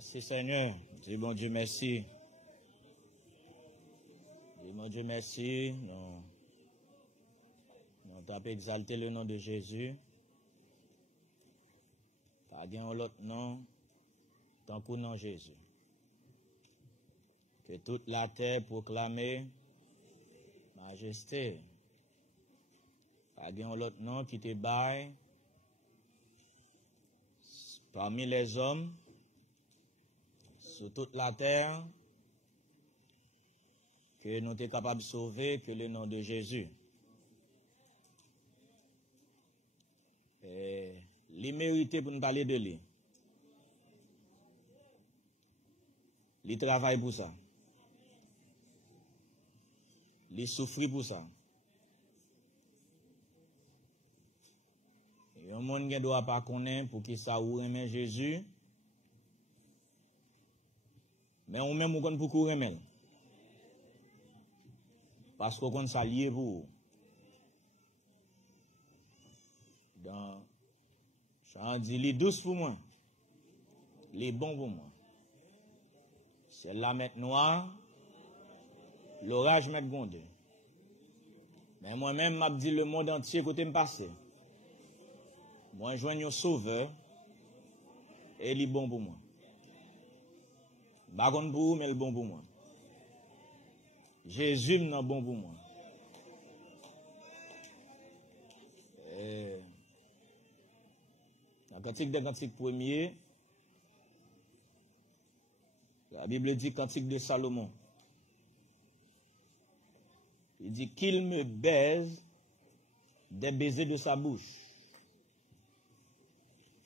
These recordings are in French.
Merci Seigneur. Dis bon Dieu merci. Dis mon Dieu merci. Nous t'avons exalté le nom de Jésus. Pas bien l'autre nom, tant qu'au nom Jésus. Que toute la terre proclame majesté. Pas bien l'autre nom qui te baille parmi les hommes, sur toute la terre, que nous sommes capables de sauver que le nom de Jésus. Il mérite pour nous parler de lui. Il travaille pour ça. Il souffre pour ça. Et un monde qui ne doit pas connaître pour qui ça ou aimer Jésus. Mais on même on pour courir aimer. Parce qu'on s'allie pour vous. Dans Jean dit, il est douce pour moi. Il est bon pour moi. C'est la mettre noire, l'orage mettre gonde. Mais moi-même, m'a dit le monde entier côté me passer. Moi, je joins un sauveur, et il est bon pour moi. Bagon pour vous, mais il est bon pour moi. Jésus est bon pour moi. Dans Cantique des Cantiques premier, la Bible dit Cantique de Salomon. Il dit qu'il me baise des baisers de sa bouche.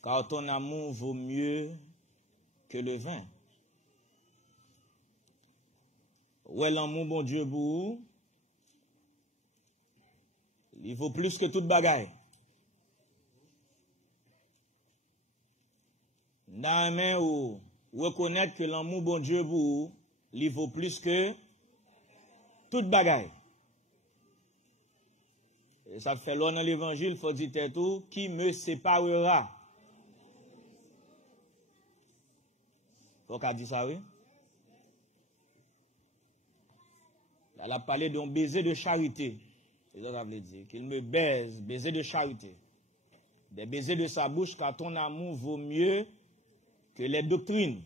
Car ton amour vaut mieux que le vin. Ouais, l'amour, bon Dieu, pour vous, il vaut plus que toute bagaille. Dans la ou reconnaître que l'amour, bon Dieu, pour vous, il vaut plus que toute bagaille. Et ça fait l'on dans l'évangile, il faut dire tout, qui me séparera. Faut qu'elle dise ça, oui? Elle a parlé d'un baiser de charité. C'est ça qu'elle veut dire. Qu'il me baise, baiser de charité. Des baisers de sa bouche, car ton amour vaut mieux que les doctrines.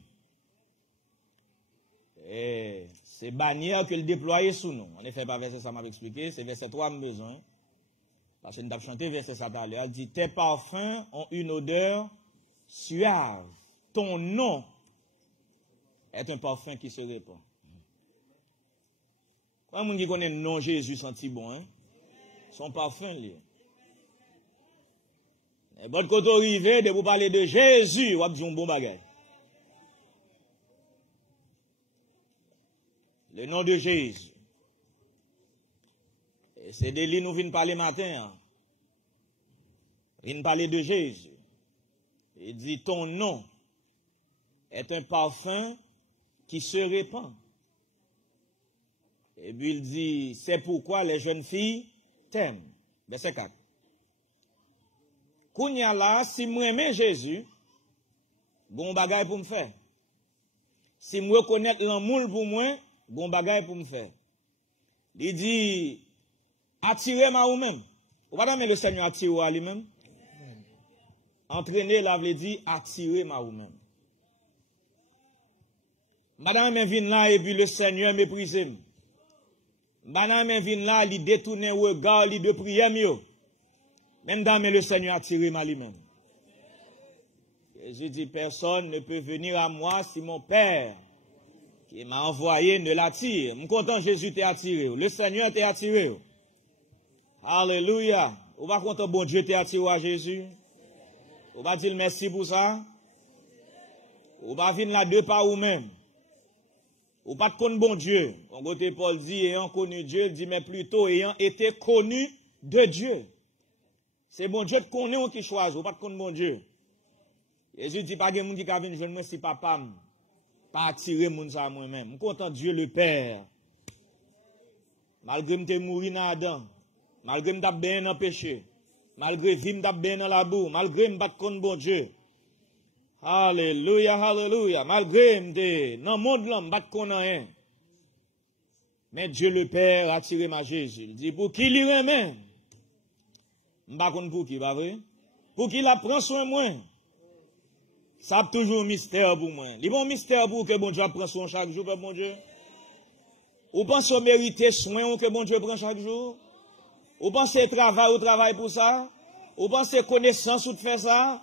Et c'est bannière que le déployer sous nous. En effet, pas verset ça m'a expliqué, c'est verset 3 besoin. Parce que nous avons chanté verset ça tout à l'heure. Il dit, tes parfums ont une odeur suave. Ton nom est un parfum qui se répand. Quand on qui connaît le nom Jésus senti bon, hein? Son parfum, lui. Et bon, quand on arrive, de vous parler de Jésus, on va dire un bon bagage. Le nom de Jésus. Et c'est de lui nous venons parler matin. Hein? Venons parler de Jésus. Il dit, ton nom est un parfum qui se répand. Et puis il dit, c'est pourquoi les jeunes filles t'aiment. Verset 4. Kounya là, si moi aime Jésus, bon bagay pour me faire. Si moi reconnais l'amour pour moi, bon bagay pour me faire. Il dit, attirez-moi ou même. Ou pas le Seigneur attirer à lui-même? Entraîner, là, veut dire, attirez-moi ou même. Madame vient là et puis le Seigneur méprise. Madame vient là, il détourne le regard, il de prière mieux. Même dans le Seigneur attiré ma lui-même. Jésus dit, personne ne peut venir à moi si mon Père qui m'a envoyé ne l'attire. Je suis content Jésus t'est attiré. Le Seigneur t'est attiré. Alléluia. Ou pas content bon Dieu t'est attiré à Jésus. Ou pas dire merci pour ça. Ou pas venir là deux pas ou même. Ou pas de connaître bon Dieu. En côté Paul dit, ayant connu Dieu, il dit, mais plutôt ayant été connu de Dieu. C'est bon Dieu qui connaît ou qui choisit, ou pas de connaître bon Dieu. Jésus dit, pas de monde qui a venu jouer, si papa pas attiré moun ça moi-même. Je suis content Dieu le Père. Malgré que je suis mort dans Adam, malgré que je suis bien dans le péché, malgré que je suis bien dans la boue, malgré que je ne suis pas bon Dieu. Alléluia, alléluia. Malgré dans le monde, là, je ne connais rien. Mais Dieu le Père a tiré ma Jésus. Il dit, pour qui il remet? Je ne sais pas pour qui, pas vrai? Pour qui il prend soin de moi? Ça a toujours un mystère pour moi. Il y a un mystère pour que bon Dieu prend soin chaque jour, bon Dieu. Ou pensez mériter soin que bon Dieu prend chaque jour? Ou pensez travail pour ça? Ou pensez connaissance ou de faire ça?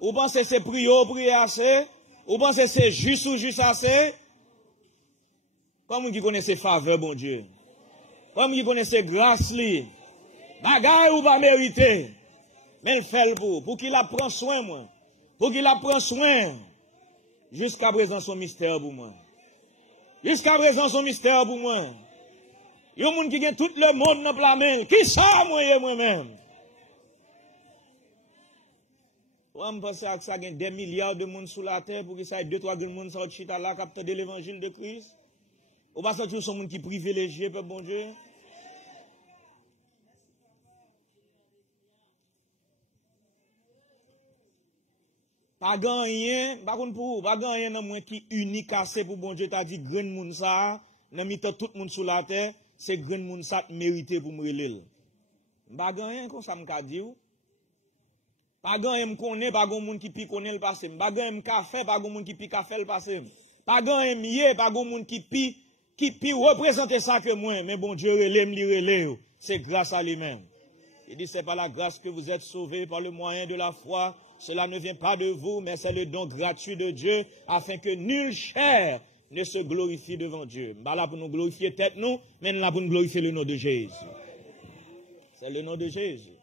Ou pensez c'est prier assez? Ou pensez c'est juste ou juste assez? Comme qui connaît ses faveurs, bon Dieu. Comme qui connaît ses grâces, li. Bagaille ou pas mériter. Mais il fait pour qu'il prend soin, moi. Pour qu'il prend soin. Jusqu'à présent, son mystère pour moi. Jusqu'à présent, son mystère pour moi. Il y a des gens qui ont tout le monde dans la main. Qui ça, moi-même? On me pense que ça y a des milliards de monde sur la terre pour que ça ait 2-3 personnes qui sont chita là, capter de l'évangile de Christ. Ou pas ça, tous sont gens qui privilégiés, peuple bon Dieu. Pas gagné, pas gagné dans moins qui unique assez pour bon Dieu, t'as dit grand monde ça, dans mitan tout le monde sur la terre, c'est grand monde ça mérité pour me relève. Pas gagné comme ça me dit ou. Pas gagné me connaît, pas gon monde qui pi connaît le passé. Pas gagné me café, pas gon monde qui pi café le passé. Pas gagné mié, pas gon monde qui pi représenter ça que moi, mais bon Dieu relève, c'est grâce à lui-même. Il dit c'est par la grâce que vous êtes sauvés par le moyen de la foi. Cela ne vient pas de vous, mais c'est le don gratuit de Dieu, afin que nulle chair ne se glorifie devant Dieu. Pas là pour nous glorifier tête nous, mais là pour nous glorifier le nom de Jésus. C'est le nom de Jésus.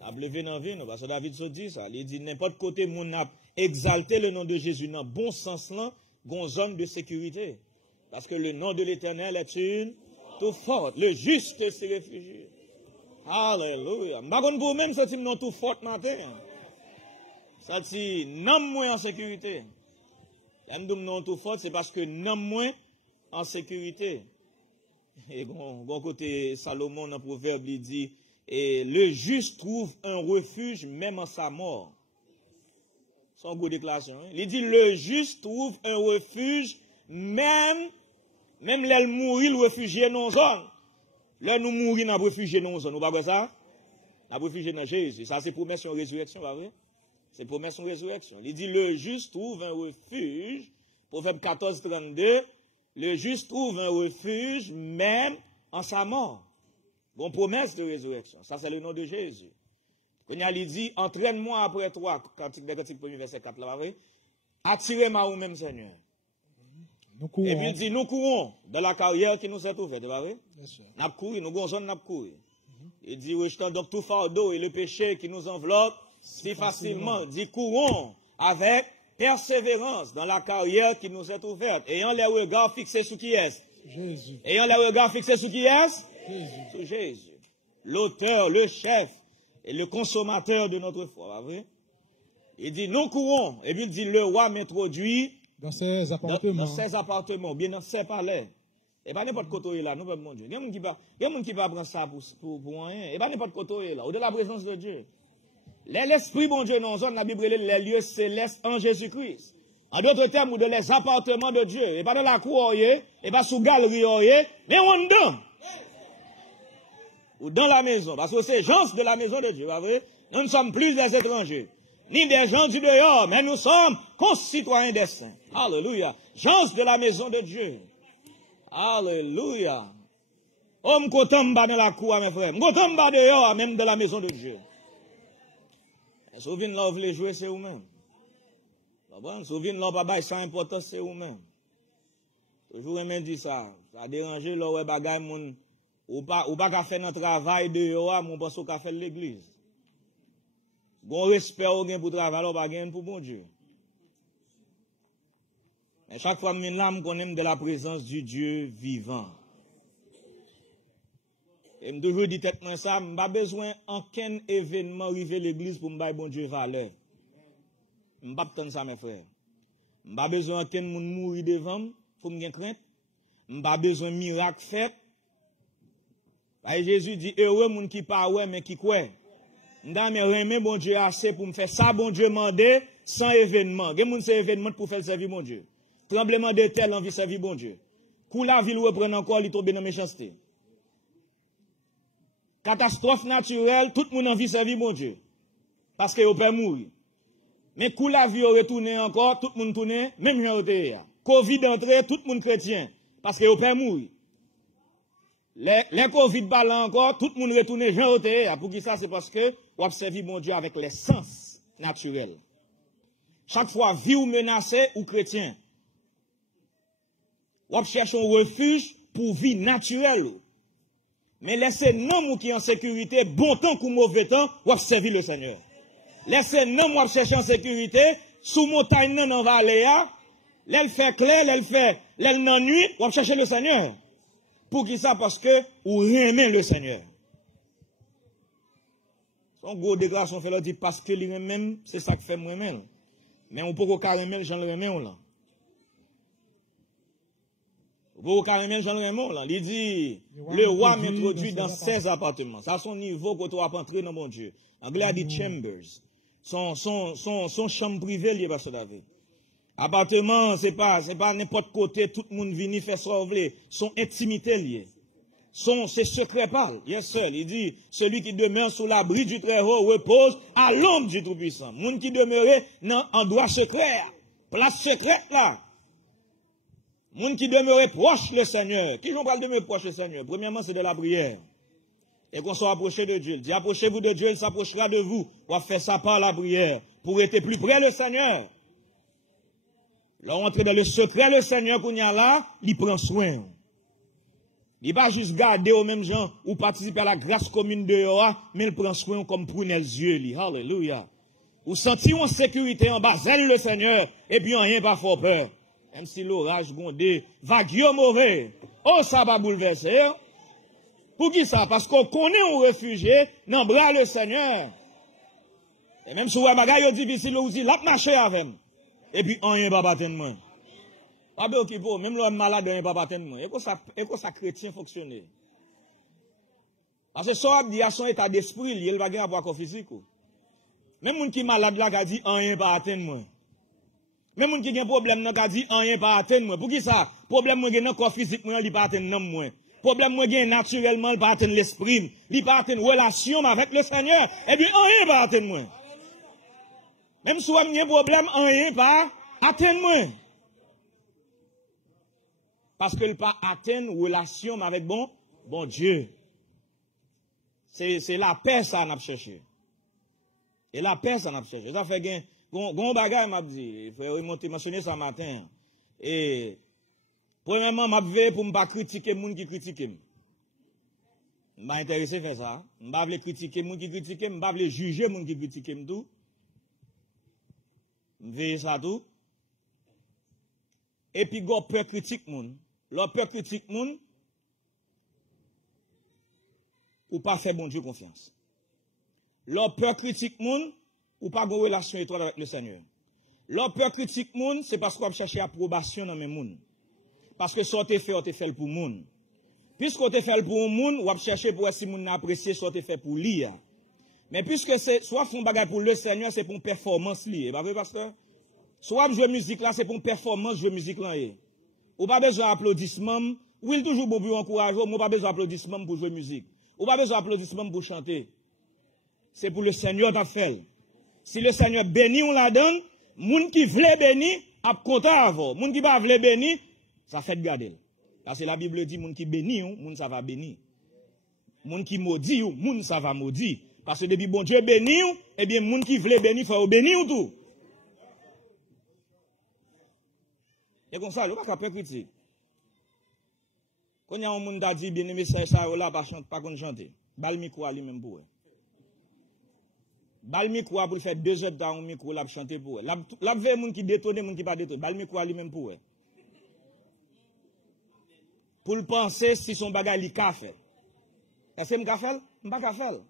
A levé dans vie, parce que David se dit ça. Il dit n'importe côté moun a exalté le nom de Jésus dans bon sens là, gon zone de sécurité. Parce que le nom de l'Éternel est une tout forte. Le juste se réfugie. Alléluia. M'bagone pour même ce nom tout fort matin. Ça dit nomme moi en sécurité. L'aime nom tout fort, c'est parce que nomme moi en sécurité. Et bon côté Salomon dans Proverbe il dit et le juste trouve un refuge même en sa mort. C'est une bonne déclaration. Hein? Il dit le juste trouve un refuge même l'elle mourir le réfugié non zone. Là nous mourir dans réfugié non zone. Vous pas ça? La réfugié dans Jésus. Ça c'est promesse de résurrection, pas vrai? C'est promesse de résurrection. Il dit le juste trouve un refuge. Proverbe 14:32. Le juste trouve un refuge même en sa mort. Bon promesse de résurrection. Ça, c'est le nom de Jésus. Quand il dit, entraîne-moi après toi, Cantique 1er, verset 4, là, vrai? Attirez-moi au même Seigneur. Et puis il dit, nous courons dans la carrière qui nous est ouverte, là, vrai? Nous courons, nous gonzons, nous courons. Il dit, rejetant donc tout fardeau et le péché qui nous enveloppe si facilement. Il dit, courons avec persévérance dans la carrière qui nous est ouverte, ayant les regards fixés sur qui est? Jésus. Ayant les regards fixés sur qui est? Jésus. Sur Jésus. L'auteur, le chef et le consommateur de notre foi, pas vrai? Il dit, nous courons. Et puis il dit, le roi m'introduit dans ses appartements, bien dans ses palais. Et pas n'importe côté là, nous, mon Dieu. Il y a des gens qui va prendre ça pour rien. Et pas n'importe côté là, au-delà de la présence de Dieu. L'esprit, bon Dieu, dans la Bible, les lieux célestes en Jésus-Christ. En d'autres termes, ou de les appartements de Dieu. Et pas dans la cour, et pas sous galerie, mais on dedans. Ou dans la maison. Parce que c'est gens de la maison de Dieu, vous voyez? Nous ne sommes plus des étrangers, ni des gens du dehors, mais nous sommes concitoyens des saints. Alléluia. Gens de la maison de Dieu. Alléluia. Oh, m'content m'ba dans la cour, mes frères. M'content m'ba dehors, même de la maison de Dieu. Si vous venez là, vous voulez jouer, c'est vous-même. Si vous venez là, pas sans importance, c'est vous-même. Toujours aimé dire ça. Ça dérange, là, ouais, bagay, moun. Ou pas qu'à faire notre travail dehors, mon pense qu'à faire l'église. Bon respect ou gain pour travailler, ou pas gain pour bon Dieu. Mais chaque fois que je l'âme connaît de la présence du Dieu vivant. Et je toujours dit tête moi ça, m'pas besoin aucun événement arriver l'église pour me bon Dieu valeur. M'pas attendre ça mes frères. M'pas besoin aucun monde mourir devant pour me crainte. M'pas besoin miracle fait. Et Jésus dit heureux monde qui pas ouais mais qui croit. M'da me remet bon Dieu assez pour me faire ça, bon Dieu mandé, sans événement. Gen moun c'est événement pour faire servir bon Dieu. Tremblement de terre, l'envie servir bon Dieu. Kou la ville reprend encore, il tombe dans méchanceté. Catastrophe naturelle, tout le monde envie servir mon Dieu. Parce que vous peut mourir. Mais kou la vie retourne encore, tout le monde tourne, même gens été. Covid entré, tout le monde chrétien. Parce que vous peut mourir. Les Covid ballant encore, tout le monde retourne, gens été. Pour qui ça, c'est parce que vous observez mon Dieu avec les sens naturels. Chaque fois, vie ou menacée ou chrétien. Vous cherchez un refuge pour vie naturelle. Mais laissez non qui en sécurité, bon temps ou mauvais temps, vous observez le Seigneur. Laissez non vous chercher en sécurité, sous montagne dans vallée, l'elle fait clair, l'elle dans nuit, vous cherchez le Seigneur. Pour qui ça? Parce que vous aimez le Seigneur. Son gros déclaration fait là dit parce que lui même, c'est ça que fait moi-même. Mais on peut pas carrément j'en le remets là. Vous carrément Jean Raymond là, il dit le roi m'introduit dans 16 appartements. Ça son niveau quand on va entrer dans mon Dieu. Anglais a dit chambers. Son chambre privée lié parce que David. Appartement, c'est pas n'importe côté tout le monde vient faire sauver, son intimité liée. C'est secret parle. Yes sir, il dit celui qui demeure sous l'abri du Très-Haut repose à l'ombre du Tout-Puissant. Moun qui demeurait dans endroit secret, place secrète là. Moun qui demeurait proche le Seigneur. Qui j'en parle de demeurer proche le Seigneur? Premièrement, c'est de la prière. Et qu'on soit approché de Dieu. Il dit, approchez-vous de Dieu, il s'approchera de vous. On va faire ça par la prière. Pour être plus près le Seigneur. Là, on entre dans le secret, le Seigneur, qu'on y a là, il prend soin. Il va juste garder aux mêmes gens ou participer à la grâce commune de Yoa, mais il prend soin comme prunelle yeux. Alléluia. Ou senti en sécurité en bas, zèle le Seigneur, et puis rien pas fort peur. Même si l'orage bondé, vague mauvais, oh ça va bouleverser. Pour qui ça? Parce qu'on connaît un réfugié, dans bras le Seigneur. Et même si vous avez des difficile, vous dites, l'a marché avec. Et puis, rien va battre moi. Pas de qui pour, même l'homme malade, rien va battre moi. Et que ça chrétien fonctionne. Parce que ça, il y a son état d'esprit, il va gagner à voir physique. Même moun qui malade là, qui dit, rien va atteindre moi. Même moun qui a un problème, qui dit, rien va atteindre moi. Pour qui ça? Problème, moi, dans corps physique, moi, il va atteindre moi. Problème, moi, naturellement, il va atteindre l'esprit. Il va atteindre relation avec le Seigneur. Et puis, rien va atteindre moi. Même si vous avez un problème, rien va atteindre moi. Parce que il pas atteindre relation avec bon Dieu. C'est la paix, ça, n'a cherché. Et la paix, ça n'a cherché. Ça fait que, gon bagay m'a dit, il faut mentionner ça matin. Et, premièrement, m'a veillé pour ne pas critiquer les gens qui critiquent. Je m'a intéressé à faire ça. Je ne vais pas critiquer les gens qui critiquent, je ne vais pas juger les gens qui critiquent tout. Je veille ça tout. Et puis, go peur critique moun. Leur peur critique moun, ou pas faire bon Dieu confiance. Leur peur critique moun, ou pas avoir relation étroite avec le Seigneur. Leur peur critique moun, c'est parce qu'on cherche approbation dans mes moun. Parce que soit tu fait, on te fait pour moun. Puisqu'on te fait pour moun, ou chercher pour si moun apprécier, soit tu fait pour lire. Mais puisque c'est soit font bagay pour le Seigneur, c'est pour une performance liée. Pas vrai, pasteur? Soit jouer musique là, c'est pour une performance jouer musique là. Ou pas besoin d'applaudissements. Ou il toujours bon pour encourager, ou pas besoin d'applaudissements pour jouer musique. Ou pas besoin d'applaudissements pour chanter. C'est pour le Seigneur t'a fait. Si le Seigneur bénit on la donne, moun qui vle béni, a content avant. Moun qui pas vle béni, ça fait de garder. Parce que la Bible dit moun qui bénit, moun ça va bénir. Moun qui maudit, moun ça va maudit. Parce que depuis bon Dieu bénit, eh bien moun qui vle béni, faut bénir tout. Et comme ça, on ne va pas faire critique. Quand il y a un monde qui a dit, bien aimé, ça, là, pas qu'on chante. Bal micro lui-même pour eux. Bal micro pour faire 2 heures dans un micro, là, chanter pour eux. Là, il y a des gens qui détonne, des gens qui pas détonne. Bal micro lui-même pour eux. Pour le penser si son bagage li ka fait. Est-ce que m'ka fait? M'pa ka fait.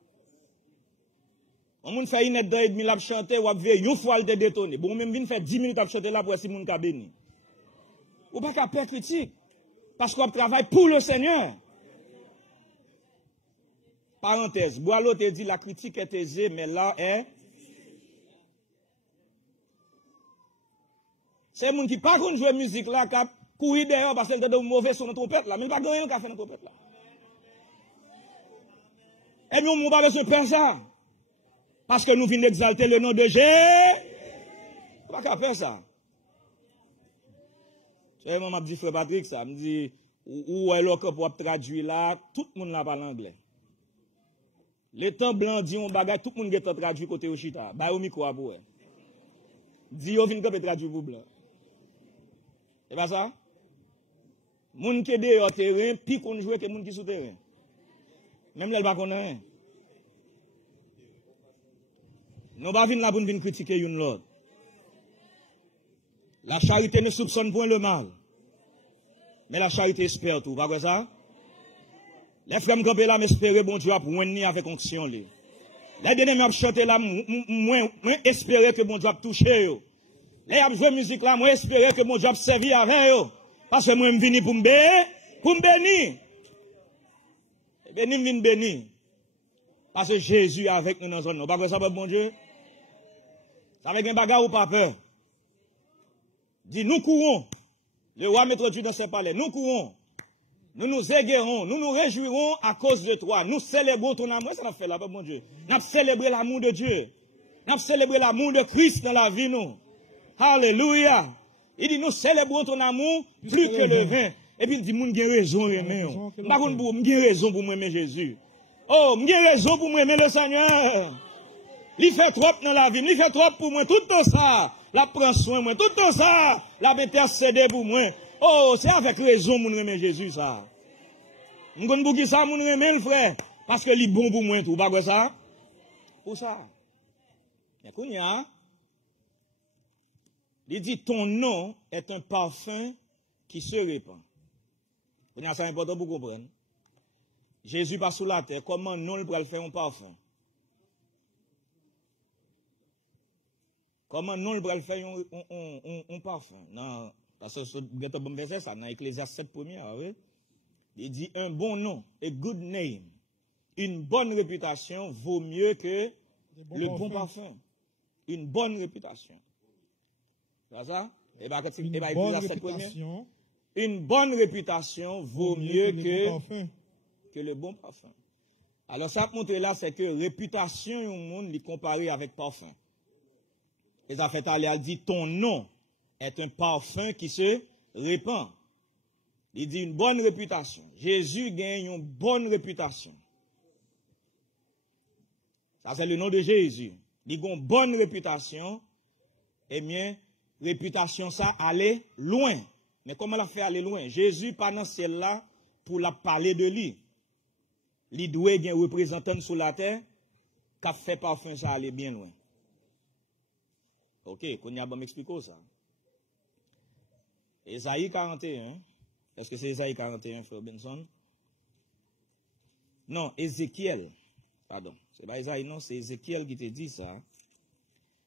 On moun fait 1 heure et demie là chanter ou veille une fois le détonner. Bon même vinn faire 10 minutes à chanter là pour si moun ka béni. Ou pas ka peur critique parce qu'on travaille pour le Seigneur. Parenthèse. Boileau te dit la critique est aisée, mais là est. C'est moun qui pas qu'on joue musique là, qui courir dehors parce qu'il a de mauvais son de trompette là. Mais il pas gagné un café dans trompette là. Et nous, on va besoin de faire ça. Parce que nous venons d'exalter le nom de Jésus. On va pas faire ça. Tu sais, moi, m'a dit frère Patrick, ça me dit, où est l'autre pour traduire là, tout le monde là parle anglais. Les temps blancs dit on bagage, tout le monde est traduit côté Oshita. Bah, au micro à vous. Dit, on vient de traduire pour blanc. C'est pas ça? Moun qui est dehors terrain, puis qu'on joue que moun qui sous terrain. Même là, il va connaître. Nous ne venons pas là pour nous critiquer une l'autre. La charité ne soupçonne point le mal. Mais la charité espère tout. Pas vrai ça? Les frères me là, m'espérer bon Dieu pour venir avec onction. Les derniers m'ont chanté là, moins espérer que bon Dieu a touché. Les a joué musique là, moi espérer que mon Dieu a servi avec eux. Parce que moi je venu pour me bénir. Béni, béni. Parce que Jésus est avec nous dans la zone. Vous ne savez pas, bon Dieu? Ça avec un bagarre ou pas peur? Dit, nous courons. Le roi mettra Dieu dans ses palais. Nous courons. Nous nous égarons. Nous nous réjouirons à cause de toi. Nous célébrons ton amour. Ça n'a fait là, bon Dieu. Nous avons célébré l'amour de Dieu. Nous avons célébré l'amour de Christ dans la vie, nous. Alléluia. Il dit, nous célébrons ton amour plus que le vin. Et puis il dit, moun gen raison aimer. Par contre, moun gen raison pour m'aimer Jésus. Oh, moun gen raison pour m'aimer le Seigneur. Il fait trop dans la vie, il fait trop pour moi. Tout ça, la prend soin moi. Tout ça, la intercéder pour moi. Oh, c'est avec raison moun aimer Jésus ça. Moun kon pour qui ça moun aimer le frère parce que il bon pour moi tout, pas quoi ça? Pour ça. Mais kounya, il dit ton nom est un parfum qui se répand. C'est important pour comprendre. Jésus passe sous la terre. Comment nous le faire un parfum? Comment nous le faire un parfum? Non, parce que ce bon verset, ça, dans Ecclésiaste 7 première, oui. Il dit un bon nom, a good name. Une bonne réputation vaut mieux que le bon parfum. Une bonne réputation. C'est ça? Et bien, Ecclésiaste 7 première. Une bonne réputation vaut mieux que le bon parfum. Alors, ça montre là, c'est que réputation, au monde, il comparé avec parfum. Et ça fait aller, elle dit, ton nom est un parfum qui se répand. Il dit une bonne réputation. Jésus gagne une bonne réputation. Ça, c'est le nom de Jésus. Il a une bonne réputation. Eh bien, réputation, ça, aller loin. Mais comment la fait aller loin? Jésus, pas dans celle-là, pour la parler de lui. Il doit y avoir un représentant sur la terre qui a fait parfum ça aller bien loin. Ok, qu'on y a bon m'expliquer ça. Ésaïe 41. Est-ce que c'est Ésaïe 41, frère Benson? Non, Ézéchiel. Pardon. C'est pas Ésaïe, non, c'est Ézéchiel qui te dit ça.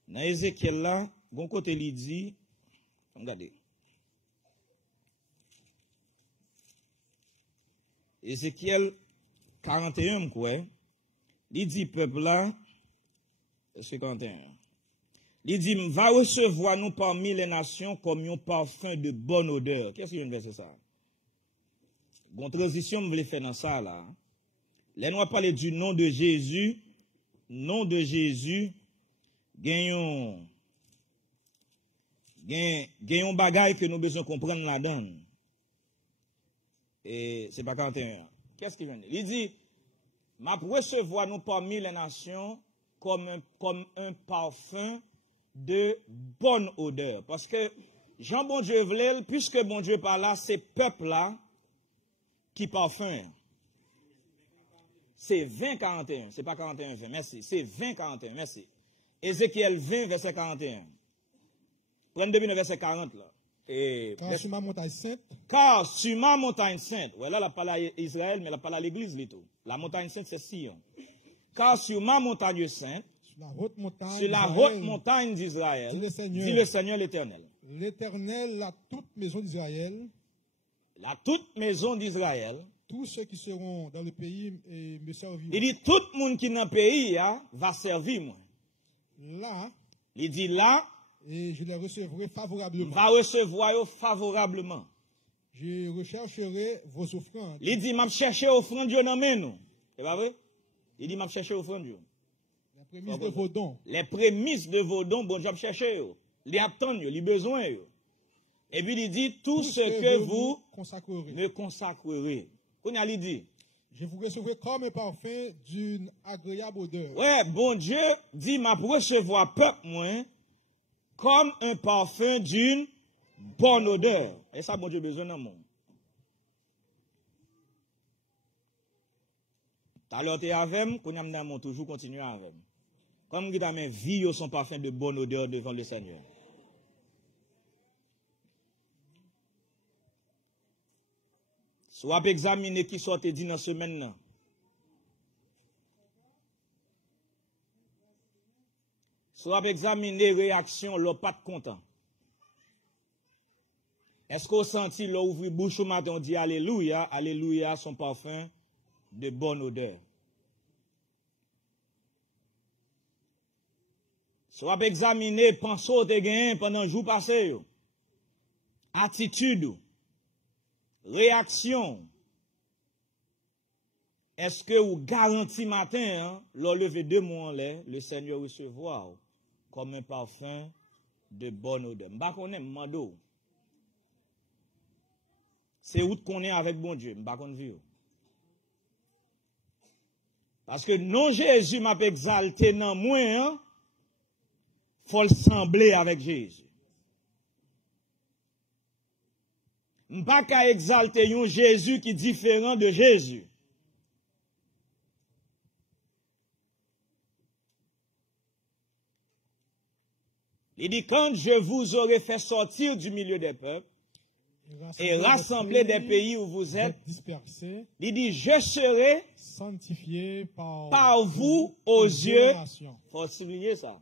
Dans Ézéchiel là, bon côté il dit, regardez. Ézéchiel 41, quoi, il dit, peuple là, c'est 41. Il dit, va recevoir nous parmi les nations comme un parfum de bonne odeur. Qu'est-ce qu'il y a verset ça? Bon, transition, je voulais faire dans ça, là. Là, nous allons parler du nom de Jésus. Nom de Jésus, gagnons bagaille que nous devons besoin comprendre là-dedans. Et c'est pas 41. Qu'est-ce qu'il vient de dire? Il dit, m'a recevoir nous parmi les nations comme un parfum de bonne odeur. Parce que Jean bon Dieu voulait, puisque bon Dieu par là, c'est peuple-là qui parfum. C'est 20-41. C'est pas 41-20, merci. C'est 20-41, merci. Ézéchiel 20, verset 41. Prenez le verset 40 là. Car sur ma montagne sainte. Car sur ma montagne sainte. Ouais, là, la parole à Israël, mais la parole à l'église, tout. La montagne sainte, c'est Sion. Car sur ma montagne sainte. Sur la haute montagne d'Israël. Dit le Seigneur l'Éternel. L'Éternel, la toute maison d'Israël. La toute maison d'Israël. tous ceux qui seront dans le pays me serviront. Il dit, tout le monde qui est dans le pays va servir moi. Là, Il dit là, et je les recevrai favorablement. Va recevoir favorablement. Je rechercherai vos offrandes. Il dit, m'a cherché offrande Dieu dans nous. C'est pas vrai? Il dit, m'a cherché offrande Dieu. Les prémices de vos dons. Les prémices de vos dons, bon Dieu, chercher. Les attendre, les besoins. Et puis il dit, tout ce que vous me consacrerez. Qu'on a dit? Je vous recevrai comme un parfum d'une agréable odeur. Ouais, bon Dieu dit, m'a recevoir peuple moins comme un parfum d'une bonne odeur. Et ça, bon Dieu, besoin d'un monde. Alors, tu es avec moi, qu'on a toujours continuer avec moi. Comme tu as mes vies, son parfum de bonne odeur devant le Seigneur. Soit examiner qui soit dit dans ce semaine. Soit examiner réaction, l'on pas de content. Est-ce qu'on senti l'on ouvre bouche au matin, on dit Alléluia, Alléluia, son parfum de bonne odeur. Soit examiner, pensez de gain pendant le jour passé. Attitude, réaction. Est-ce que vous garantit matin, l'on lever deux mois en l'air, le Seigneur recevoir comme un parfum de bonne odeur. M'ba connaît mando. C'est où qu'on est avec bon Dieu, m'ba connaît. Parce que non Jésus m'a exalté dans moi, faut le sembler avec Jésus. M'pa ka exalter un Jésus qui est différent de Jésus. Il dit, quand je vous aurai fait sortir du milieu des peuples et rassembler des pays où vous êtes dispersés, il dit, je serai sanctifié par vous aux yeux. Il faut souligner ça.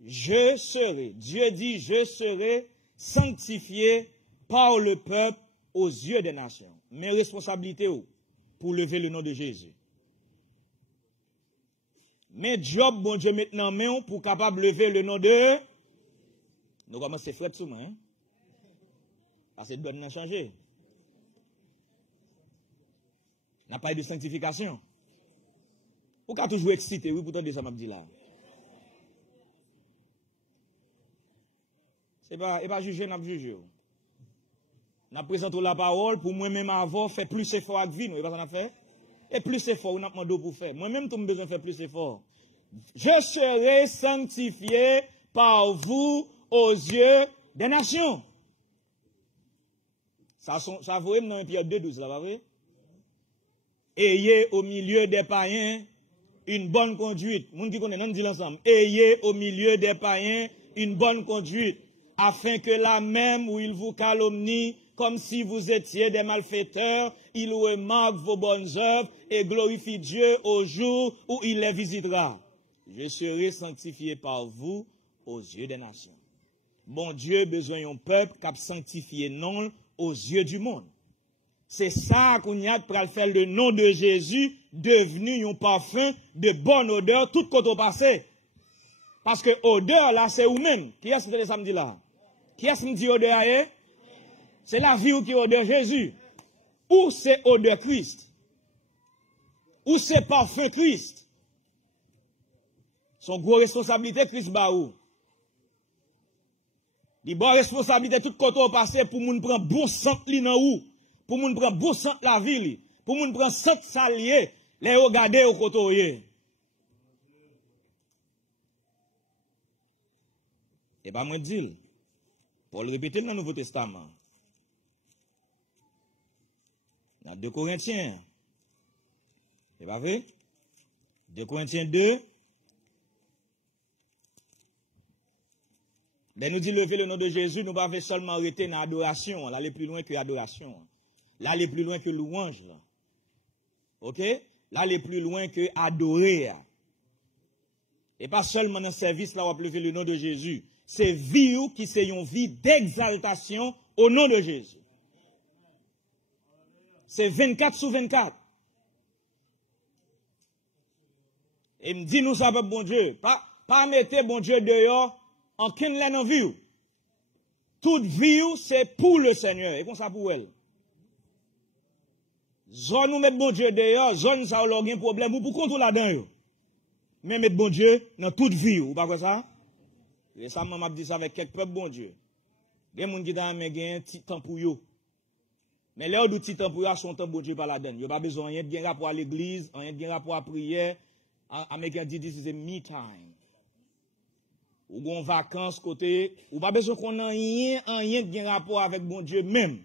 Je serai. Dieu dit, je serai sanctifié par le peuple aux yeux des nations. Mes responsabilités pour lever le nom de Jésus. Mais job, bon Dieu, maintenant, main pour capable lever le nom de. Nous commençons à faire tout, hein? Parce que nous avons changé. On n'a pas eu de sanctification. Pourquoi toujours excité? Oui, pourtant, ça m'a dit là. C'est pas juger, n'a pas jugé. On a présenté la parole pour moi-même avant, faire plus effort avec vie, nous, et pas qu'on a fait? Et plus effort, on a demandé pour faire. Moi-même, tu as besoin de faire plus effort. Je serai sanctifié par vous aux yeux des nations. Ça vaut dans 1 Pierre 2,12, là, va vrai? Ayez au milieu des païens une bonne conduite. Moun qui connaît, nous dit ensemble. Ayez au milieu des païens une bonne conduite, afin que la même où ils vous calomnient, comme si vous étiez des malfaiteurs, il remarque vos bonnes œuvres et glorifie Dieu au jour où il les visitera. Je serai sanctifié par vous aux yeux des nations. Bon Dieu, besoin d'un peuple qui a sanctifié non aux yeux du monde. C'est ça qu'on y a pour faire le nom de Jésus devenu un parfum de bonne odeur tout côté au passé. Parce que odeur là, c'est vous-même. Qui est-ce que le samedi là? Qui est-ce qui dit odeur là? C'est la vie ou qui est odeur Jésus. Ou c'est odeur Christ. Ou c'est parfum Christ. Son gros responsabilité Christ baou. Il bonne responsabilité tout côté au passé pour moun prendre bon sang li nan ou. Pour moun prendre bon sang la ville. Pour moun prendre sang salier. Les regarder au côté. Et pas moi dire. Pour le répéter dans le Nouveau Testament. Dans 2 Corinthiens. C'est pas vrai? 2 Corinthiens 2. Ben nous dit lever le nom de Jésus, nous ne pouvons pas seulement arrêter dans l'adoration, l'aller plus loin que l'adoration. L'aller plus loin que louange. OK? L'aller plus loin que adorer. Et pas seulement dans le service, là, on va lever le nom de Jésus. C'est vie qui c'est une vie d'exaltation au nom de Jésus. C'est 24 sur 24. Et me dit nous ça peuple bon Dieu, pas mettre bon Dieu dehors en ken la nan vie. Toute vie c'est pour le Seigneur et comme ça pour elle. Zone nous mettre bon Dieu dehors, zone ça ou gen problème ou pour contrôler là-dedans. Mais mettre bon Dieu dans toute vie, ou pas quoi ça? Et ça m'a dit ça avec quelques peuples bon Dieu. Gen moun qui dans men gen petit temps pour yo. Mais là où petit temps pour yo son temps bon Dieu pas là-dedans. Yo pas besoin rien de rapport à l'église, rien de rapport à prière. Américain dit this is a me time. Ou gon vacances côté, ou pas besoin qu'on a rien de rapport avec bon Dieu même.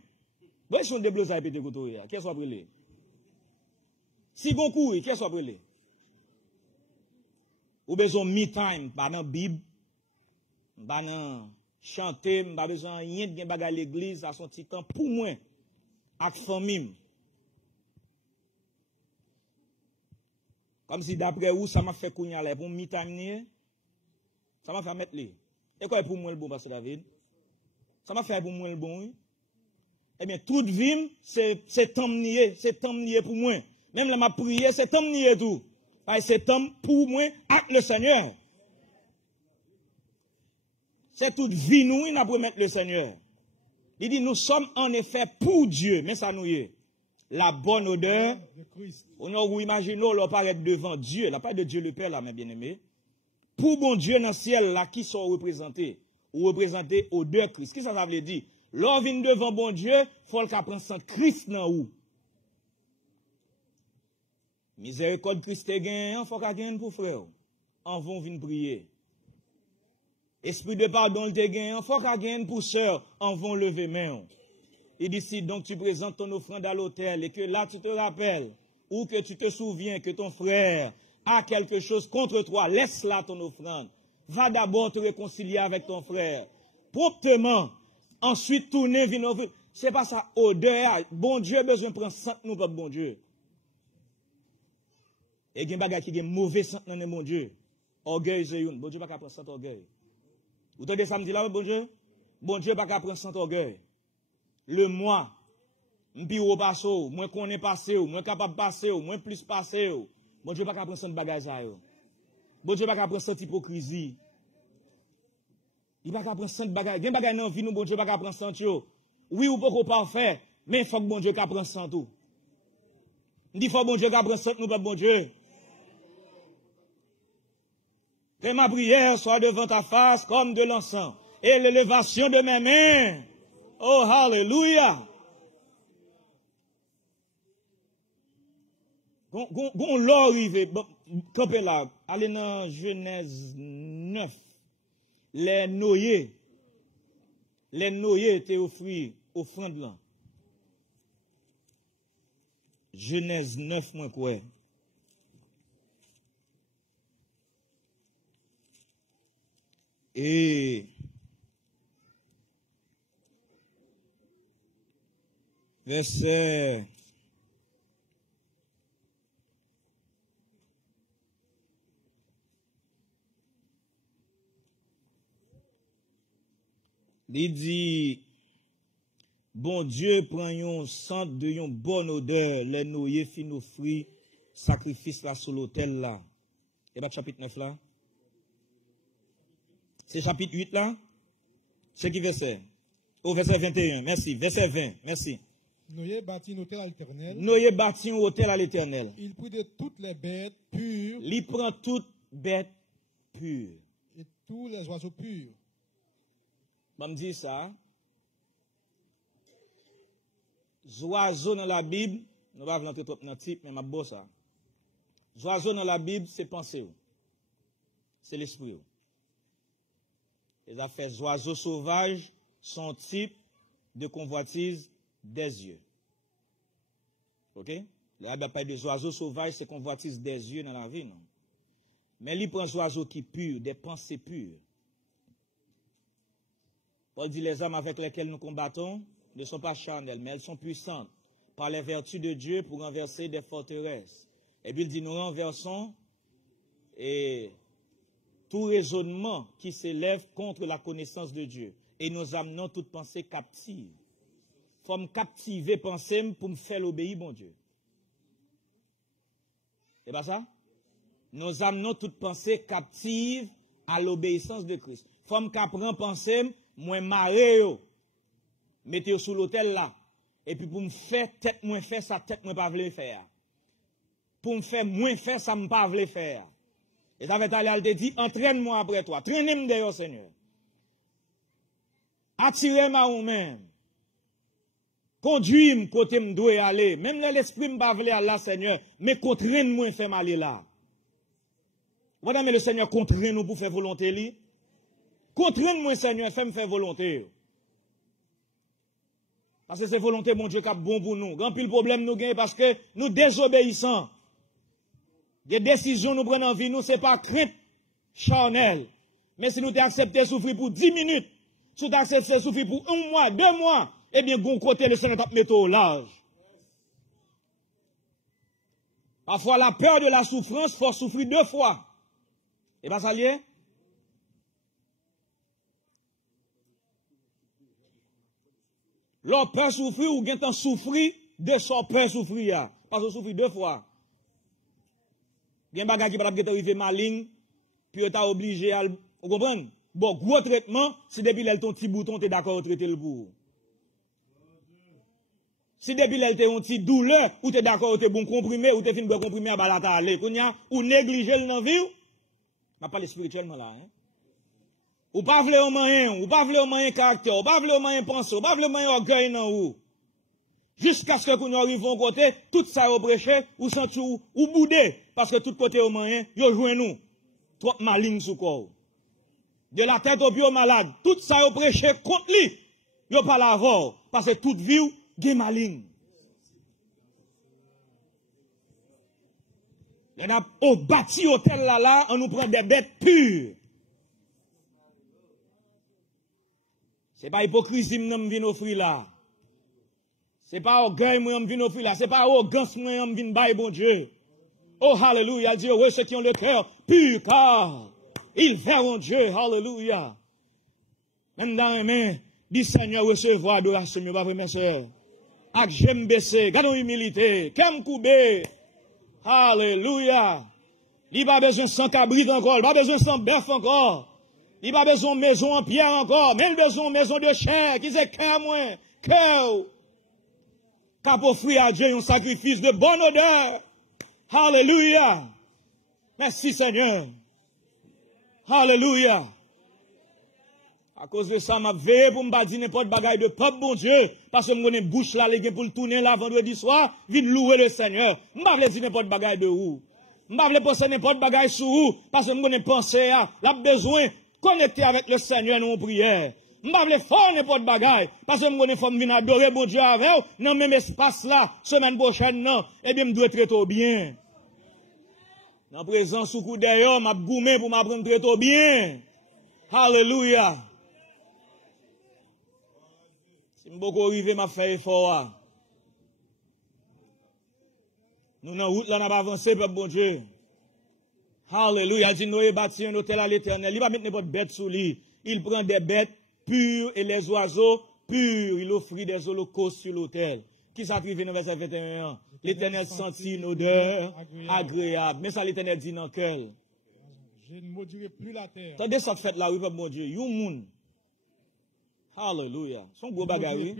Bon son de blouse à péter côté là, qu'est-ce soit brûlé? Si gon courir, qu'est-ce soit brûlé? Ou besoin me time, pas dans Bible, pas dans chanter, pas besoin rien de bagay l'église à son petit temps pour moi avec famille. Comme si d'après où ça m'a fait kounya là pour me time ça m'a fait mettre les. Et quoi pour moi le bon pasteur David? Ça m'a fait pour moi le bon oui. Eh bien toute vie c'est temps nié pour moi. Même là m'a prié c'est temps nié tout. Parce que c'est temps pour moi avec le Seigneur. C'est toute vie nous n'a pour mettre le Seigneur. Il dit nous sommes en effet pour Dieu, mais ça nous y est. La bonne odeur de Christ. On a imaginé on paraître devant Dieu, la part de Dieu le Père là mes bien-aimés. Pour bon Dieu dans le ciel là qui sont représentés ou représentés odeur Christ. Qu'est-ce que ça veut dire? L'on vient devant bon Dieu, faut le prendre sang Christ dans ou. Miséricorde Christ est gain, faut qu'a gain pour frère. En vont venir prier. Esprit de pardon te gain, faut qu'a gain pour sœur, en vont lever main. Il dit si donc tu présentes ton offrande à l'autel et que là tu te rappelles ou que tu te souviens que ton frère a quelque chose contre toi, laisse là ton offrande. Va d'abord te réconcilier avec ton frère. Promptement, ensuite tourner, venir offrir. C'est pas ça, odeur. Bon Dieu besoin de prendre sang nous, pas bon Dieu. Et il y a des bagages qui sont mauvais sang dans bon Dieu. Orgueil, c'est une. Bon Dieu pas qu'à prendre sang orgueil. Vous entendez ça me dit là, bon Dieu? Bon Dieu pas qu'à prendre sang orgueil. Le moi, m'pi ou passe, moins qu'on est passé, moins capable de passer, moins plus passé. Bon Dieu pas qu'à prendre ça de bagage ça yo. Bon Dieu pas qu'à prendre cette hypocrisie. Il pas qu'à prendre ça de bagage. Gen bagage nan vie nous bon Dieu pas qu'à prendre ça yo. Oui ou pas parfait, mais faut que bon Dieu qu'à prendre ça tout. On dit faut bon Dieu qu'à prendre ça nous pas bon Dieu. Que ma prière soit devant ta face comme de l'encens et l'élévation de mes mains. Oh, hallelujah. Gon l'or rive, campé là, allez dans Genèse 9. Les noyés étaient offrande là. Genèse 9, moins quoi. Et verset il dit bon Dieu prend yon centre de yon bonne odeur les noyés fin offrir sacrifice là sur l'autel là. Et pas chapitre 9 là. C'est chapitre 8 là. C'est qui verset? Au verset 21. Merci. Verset 20. Merci. Noé bâtit un hôtel à l'Éternel. Noé bâtit un hôtel à l'Éternel. Il prit de toutes les bêtes pures. Il prend toutes bêtes pures. Et tous les oiseaux purs. Je me dis ça. Oiseaux dans la Bible, nous ne allons pas trop dans le type, mais je ça. Oiseaux dans la Bible, c'est penser. C'est l'esprit. Les affaires oiseaux sauvages sont type de convoitise des yeux. Ok? La Bible parle des oiseaux sauvages, c'est convoitise des yeux dans la vie, non? Mais il prend des oiseaux qui purs, des pensées pures. Paul dit les âmes avec lesquelles nous combattons ne sont pas charnelles, mais elles sont puissantes par les vertus de Dieu pour renverser des forteresses. Et puis il dit nous renversons et tout raisonnement qui s'élève contre la connaissance de Dieu et nous amenons toute pensée captive. faut me captiver pensée pour me faire l'obéir, bon Dieu. C'est pas ça? Nous amenons toute pensée captive à l'obéissance de Christ. Faut me prendre pensée, moi marrer yo. Mettez sous l'autel là. Et puis pour me faire tête moins faire ça tête moins pas vle faire. Pour me faire moins faire ça me pas vle faire. Et ça va aller te dit entraîne-moi après toi. Traîne-moi d'ailleurs Seigneur. Attirez-moi ou même. Conduis-moi côté me doit aller. Même l'esprit me pas vle aller Seigneur, mais contraigne-moi faire m'aller là. Voilà mais le Seigneur contraint nous pour faire volonté lui. Contraigne-moi Seigneur, fais-moi faire volonté. Parce que c'est volonté, mon Dieu, qui est bon pour nous. Grand pile problème nous gagne parce que nous désobéissons. Des décisions nous prenons en vie, nous, c'est pas crainte charnelle. Mais si nous t'avons accepté souffrir pour 10 minutes, si nous t'avons accepté souffrir pour 1 mois, 2 mois, eh bien, bon côté, le Seigneur t'a mis au large. Parfois, la peur de la souffrance, faut souffrir 2 fois. Et bien, ça lié? L'on peut souffrir ou bien t'en souffrir de son peur souffrir. Parce que souffrir 2 fois. Il y a un bagage qui va arriver maligne, puis tu es obligé à. Vous comprenez? Bon, gros traitement, si depuis l'elle ton petit bouton, tu es d'accord à traiter le bout. Si depuis l'elle ton petit douleur, ou tu es d'accord à te bon comprimé, ou tu es fin de bon comprimé à balata aller, ou négliger le vie, je parle spirituellement là. Hein? Ou pas vle au moyen, ou pas vle au moyen caractère, ou pas vle au moyen pensée, ou pas vle au moyen orgueil dans ou. Jusqu'à ce que nous arrivions au côté, tout ça au prêché, ou senti ou boudé, parce que tout côté au moyen, yo joint nous. Trop maligne sous corps. De la tête au pied au malade, tout ça au prêché contre lui. Yo pas l'avant, parce que toute vie, gen maligne. On a au bâti hôtel là, on nous prend des bêtes pures. C'est pas hypocrisie m'm vinn offrir là. C'est pas orgueil m'm vinn offrir là, c'est pas arrogance m'm vinn bailler bon Dieu. Oh hallelujah, Dieu, ouais ceux qui ont le cœur pur car ils verront Dieu. Hallelujah. Maintenant amen, dis Seigneur recevoir adoration, pas vrai mes sœurs. Ak j'aime baisser, gardons humilité, kem koubé. Hallelujah. Il pas besoin sans cabrit encore, il pas besoin sans bœuf encore. Il n'a pas besoin de maison en pierre encore, mais il a besoin de maison de chair, qui c'est cœur moins, cœur. Car pour offrir à Dieu un sacrifice de bonne odeur. Alléluia. Merci Seigneur. Alléluia. À cause de ça, m'a veillé pour me dire n'importe bagaille de peuple, bon Dieu, parce que mon bouche là, les gars pour le tourner là vendredi soir, vite louer le Seigneur. M'a dire n'importe bagaille de où. M'a penser n'importe bagaille sur où, parce que mon pensée à, l'a besoin connecté avec le Seigneur dans nos prières. M'pa vle faire n'importe bagaille parce que m'gone faut venir adorer bon Dieu avec dans même espace là semaine prochaine non et bien m'doit traiter bien. Dans présence sous coup d'ailleurs m'a goumé pour m'apprendre traiter bien. Alléluia. Si m'boko arriver m'a fait effort. Nous dans route là n'a pas avancé peuple bon Dieu. Alléluia. Il dit Noé bâtit un hôtel à l'Éternel. Il va mettre n'importe bête sous lui. Il prend des bêtes pures et les oiseaux purs. Il offrit des holocaustes sur l'autel. Qui s'attrive dans verset 21? L'Éternel sentit une odeur agréable. Mais ça l'Éternel dit dans quel? Je ne maudirai plus la terre. Attendez ça fait là, oui, mon Dieu. Yon moun. Alléluia. Son gros bagage.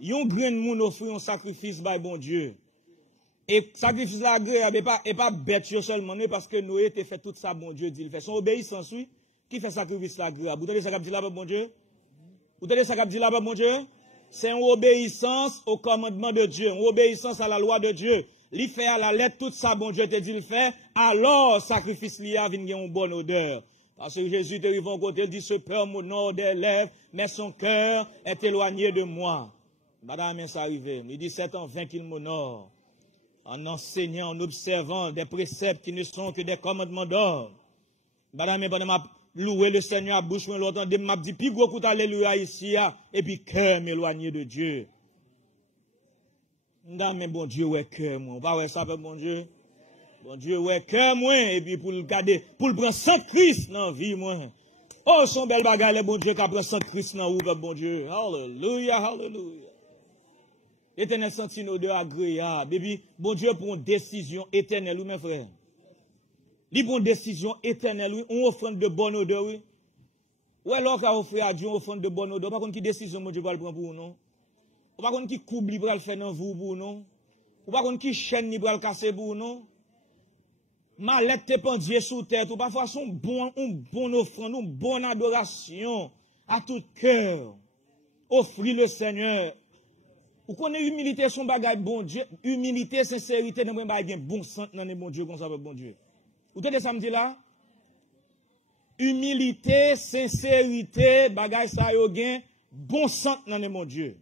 Yon grain moun offrir un sacrifice by bon Dieu. Et sacrifice là agréable et pas bête seulement, mais parce que Noé te fait tout ça, bon Dieu, dit, il fait son obéissance, oui. Qui fait sacrifice là agréable? Vous tenez ça qu'a dit là, bon Dieu? Vous tenez ça qu'a dit là, bon Dieu? C'est une obéissance au commandement de Dieu, une obéissance à la loi de Dieu. Il fait à la lettre tout ça, bon Dieu te dit, il fait, alors sacrifice li a vient une bonne odeur. Parce que Jésus te arrive en côté, il dit, ce peur m'honore des lèvres, mais son cœur est éloigné de moi. Madame, ça arrive. Il dit, 7 ans, 20 qu'il m'honore. En enseignant, en observant des préceptes qui ne sont que des commandements d'ordre. Madame, pendant m'a loué le Seigneur à bouche, l'autre m'a dit, puis gros coup alléluia ici, et puis cœur m'éloigné de Dieu. Mais bon Dieu, ouais, cœur, moi. Pas ouais, ça, bon Dieu. Bon Dieu, ouais, cœur, moi, et puis pour le garder, pour le prendre sans Christ dans la vie, moi. Oh, son bel bagage, le bon Dieu, qui prend sans Christ dans la vie, bon Dieu. Hallelujah, hallelujah. L'éternel sentit une odeur agréable. Baby, bon Dieu pour une décision éternelle, oui, mes frères. Il pour une décision éternelle, oui, on offre de bonne odeur, oui. Ou alors qu'a offert à Dieu une offrande de bonne odeur, pas contre qui décision mon Dieu va le prendre pour non. Ou pas contre qui coupe libre le faire dans vous pour non. Ou pas contre qui chaîne libre le casser pour non. Malette te pendier sous tête, ou parfois son bon offrande, une bonne adoration à tout cœur. Offrir le Seigneur. Ou connaît humilité son bagage bon Dieu, humilité, sincérité, dans mon bagage bon sens dans mon Dieu comme ça bon Dieu. Vous entendez ça me dit là? Humilité, sincérité, bagage ça yo gen bon sens dans mon Dieu.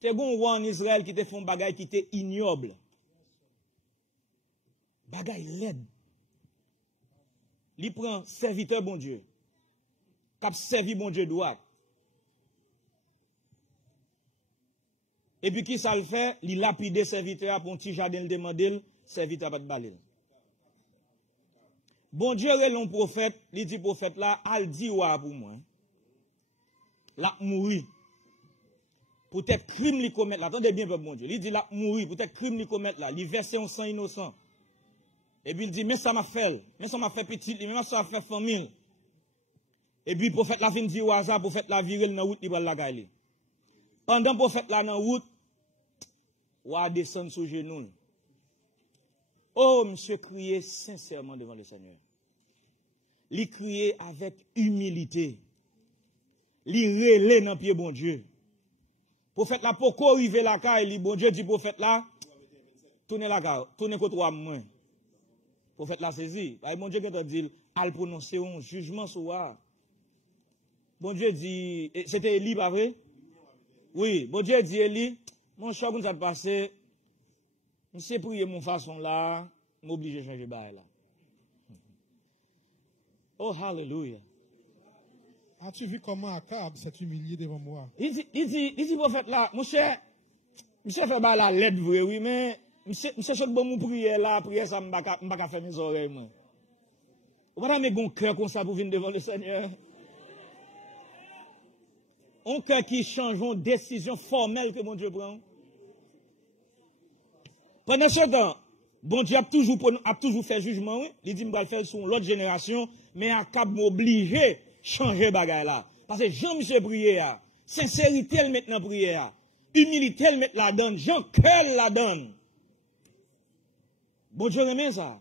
Te bon roi en Israël qui te font bagage qui était ignoble. Bagay laid. Li prend serviteur bon Dieu. Cap servi bon Dieu droit. Et puis qui ça le fait? Li lapide serviteur pour un petit jardin le demander, serviteur pas de balil. Bon Dieu relon prophète, li dit prophète là, al di wa pour moi. La mourir. Peut-être crime li commettre là. Attendez bien bon Dieu. Li dit la mourir, peut-être crime li commettre là, li verser un sang innocent. Et puis il dit, mais ça m'a fait petit, mais ça m'a fait famille. Et puis le prophète la fin dit au hasard, le prophète la viré dans la route, il va la gagner. Pendant le prophète la dans la route, il va descendre sur genoux. Oh, monsieur criait sincèrement devant le Seigneur. Il criait avec humilité. Il relait dans le pied bon Dieu. Le prophète la pourquoi arriver la caille, bon Dieu dit prophète là, tournez la caille, tournez contre moi. Prophète l'a saisi. Bon Dieu qui t'a dit, al prononcer un jugement sur moi. Bon Dieu dit, c'était Élie, pas vrai? Oui, bon Dieu dit, Élie, mon cher, quand ça te passe, je sais prier mon façon là, m'oblige de changer bail là. Oh, hallelujah. As-tu vu comment Akab s'est humilié devant moi? Il dit, prophète là, mon cher, fait bail la lettre vrai, oui, mais, Monsieur chante bon mon prière là, prière ça m'pa faire mes oreilles moi. Ou pas mettre bon cœur comme ça pour venir devant le Seigneur. Un cœur qui change une décision formelle que mon Dieu prend. Pendant ce temps, bon Dieu a toujours fait jugement, oui. Il dit m'pa le faire sur l'autre génération, mais Akab m'obligé changer bagay là. Parce que Jean-Michel prière, sincérité le mettre dans prière, humilité le mettre la donne, Jean cœur la donne. Bon Dieu remet ça.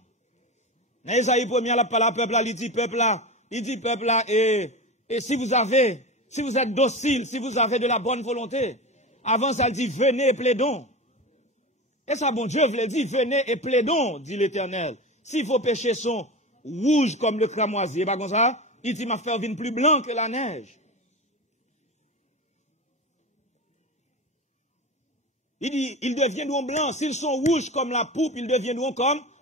Dans Isaïe 1er, la parole peuple là, il dit peuple là, et si vous êtes docile, si vous avez de la bonne volonté, avant ça, il dit venez et plaidons. Et ça, bon Dieu veut dire venez et plaidons, dit l'Éternel. Si vos péchés sont rouges comme le cramoisi, et pas comme ça, il dit m'a fait venir plus blanc que la neige. Il dit, ils deviendront blancs. S'ils sont rouges comme la poupe, ils deviendront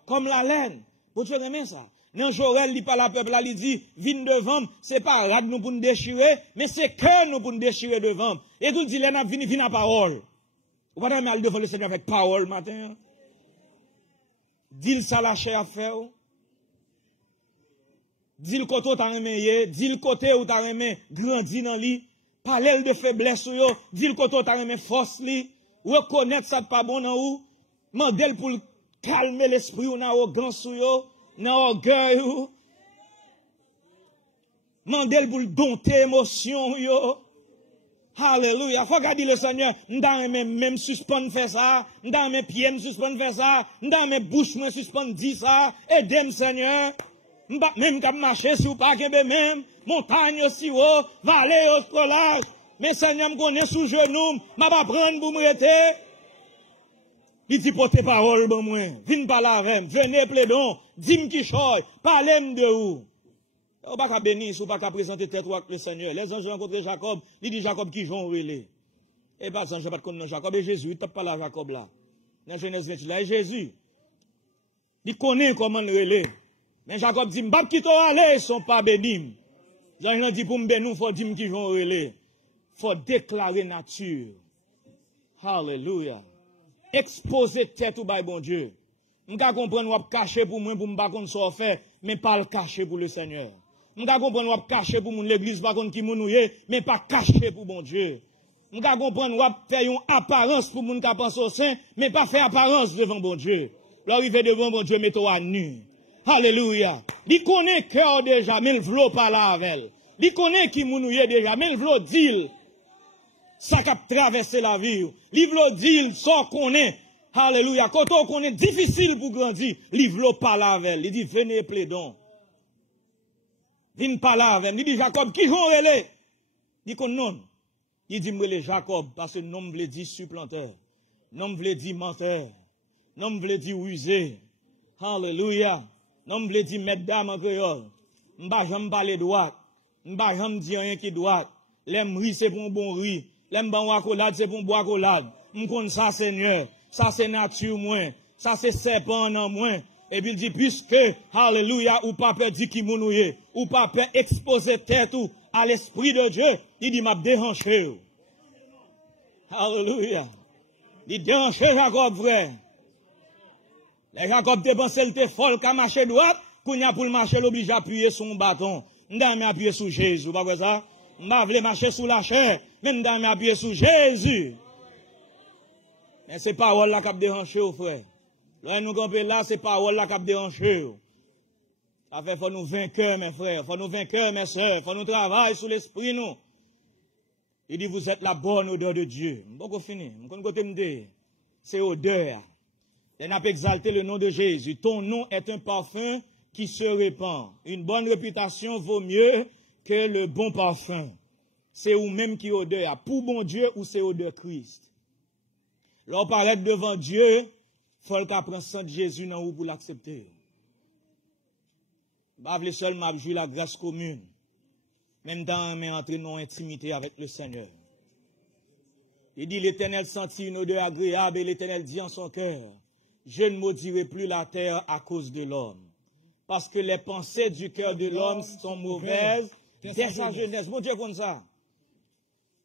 comme la laine. Vous savez ça? Dans Joël, il parle à peuple, là, il dit, vine devant, c'est pas rad nous pour nous déchirer, mais c'est cœur nous pour nous déchirer devant. Et tout dit, là, vine à parole. Vous pas mal devant le Seigneur avec parole matin. Dis ça la chair à faire. Dis le côté où t'as aimé, dis le côté où t'as aimé grandir dans lui. Parlez de faiblesse, dis le côté où t'as aimé force lui. Reconnaître ça pas bon dans ou. Mandel pour calmer l'esprit ou dans arrogance ou dans orgueil ou. Mandel pour dompter émotion yo. Alléluia. Faut garder le Seigneur. Dans même suspendre faire ça. Dans mes pieds suspendre faire ça. Dans mes bouches moi suspendre dire ça. Aidez-moi Seigneur. Même quand marcher si ou pas même montagne aussi haut, vallée au large. Mais Seigneur me connaît sous genou, m'a pas prendre pour me rester. Il dit portez parole bon moi. Viens parler avec, venez plaidons, dis-moi qui choy, parlez-moi de où. On pas bénir, ou pas présenter tête avec le Seigneur. Les anges rencontrent Jacob, il dit Jacob qui j'ont relé. Et pas ça, je pas de connaître Jacob et Jésus, il tape pas la Jacob là. Dans Genèse 28 là, et Jésus, il connaît comment le relé. Mais Jacob dit, m'bap qui t'ont allé, ils sont pas bénis. J'en dit pour me bénir, faut dire qui j'ont relé. Faut déclarer nature. Alléluia. Exposer tête au bail bon Dieu. M'ka comprendre ou cacher pour moi pour m'pa kon so faire, mais pas le cacher pour le Seigneur. M'ka comprendre ou cacher pour mon l'église pas kon ki mounouye, mais pas cacher pour bon Dieu. On va comprendre, on va faire une apparence pour moun ka pense au sein, mais pas faire apparence devant bon Dieu. L'arrivée devant bon Dieu, mettons à nu. Alléluia. Il connaît cœur déjà, mais il veut pas là avec. Il connaît qui mounouye déjà, mais il veut dire ça qui a traversé la vie. Il veut dire ça qu'on est. Alléluia. Quand on connaît difficile pour grandir, il veut pas là avec. Il dit venez plaidons. Viens pas là avec. Il dit Jacob, qui j'en relais? Il dit qu'on non. Il dit me Jacob parce que nom veut dire supplanteur. Nom veut dire menteur. Nom veut dire rusé. Alléluia. Nom veut dire mettre dame en créole. M'ba jamais parler droit. M'ba jamais dire rien qui droit. L'aime riz c'est pour un bon riz. L'aime bon accolade c'est pour un bon accolade. M'konn ça Seigneur. Ça c'est nature moins. Ça c'est serpent en moins. Et puis il dit puisque alléluia ou pas perdu qui mounouye ou pas exposer tête ou à l'esprit de Dieu, il dit m'a déhanché. Alléluia. Il déhanché Jacob frère. Les Jacob te pensé il te folle qu'à marcher droite, qu'on y a pour le marcher l'oblige à appuyer son bâton. M'dame appuyer sur Jésus, pas quoi ça? M'pa vle marcher sous la chair, mais m'dame appuyer sur Jésus. Mais c'est parole là qui a déhanché frère. Là nous camper là, c'est parole là qui a déhanché. Ça fait faut nous vainqueurs mes frères, faut nous vainqueurs mes sœurs, faut nous travailler sur l'esprit nous. Il dit vous êtes la bonne odeur de Dieu. M'boko fini, m'konn côté m'dé. C'est odeur. Et n'a pas exalté le nom de Jésus. Ton nom est un parfum qui se répand. Une bonne réputation vaut mieux que le bon parfum. C'est ou même qui odeur. Pour bon Dieu ou c'est odeur Christ. L'on paraît devant Dieu, faut le prendre sang Jésus dans ou pour l'accepter. Pas vle seulement jouer la grâce commune. Même temps, mais entrer dans intimité avec le Seigneur. Il dit l'Éternel sentit une odeur agréable et l'Éternel dit en son cœur, je ne maudirai plus la terre à cause de l'homme. Parce que les pensées du cœur de l'homme sont mauvaises dès sa jeunesse. Bon Dieu comme ça.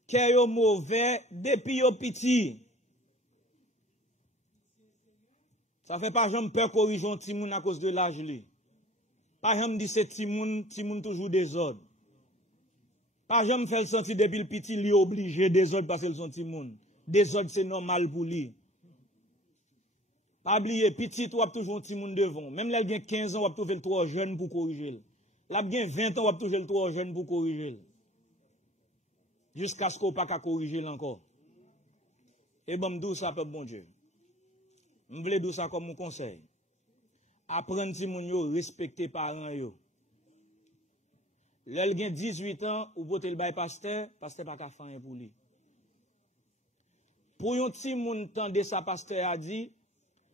Cœur est mauvais depuis au petit. Ça fait pas jamais peur corriger un petit monde à cause de l'âge. Pas jamais dit c'est petit monde toujours désordre. Pas jamais fait le sentir depuis le petit, il est obligé désordre parce que son petit monde. Désordre c'est normal pour lui. Pas oublier, petit, ou toujours un petit monde devant. Même là, il a 15 ans, on va trouver le trop jeune pour corriger. Là, il a 20 ans, on va trouver le trop jeune pour corriger. Jusqu'à ce qu'on ne pas corriger encore. Et bon, me ça, peuple bon Dieu. Je voulais dire ça comme mon conseil. Apprendre si moun yo, respecter parents yo. Là, il a 18 ans, ou voter le bail pasteur pas qu'à faire pour lui. Pour un petit moun tande sa pasteur a dit,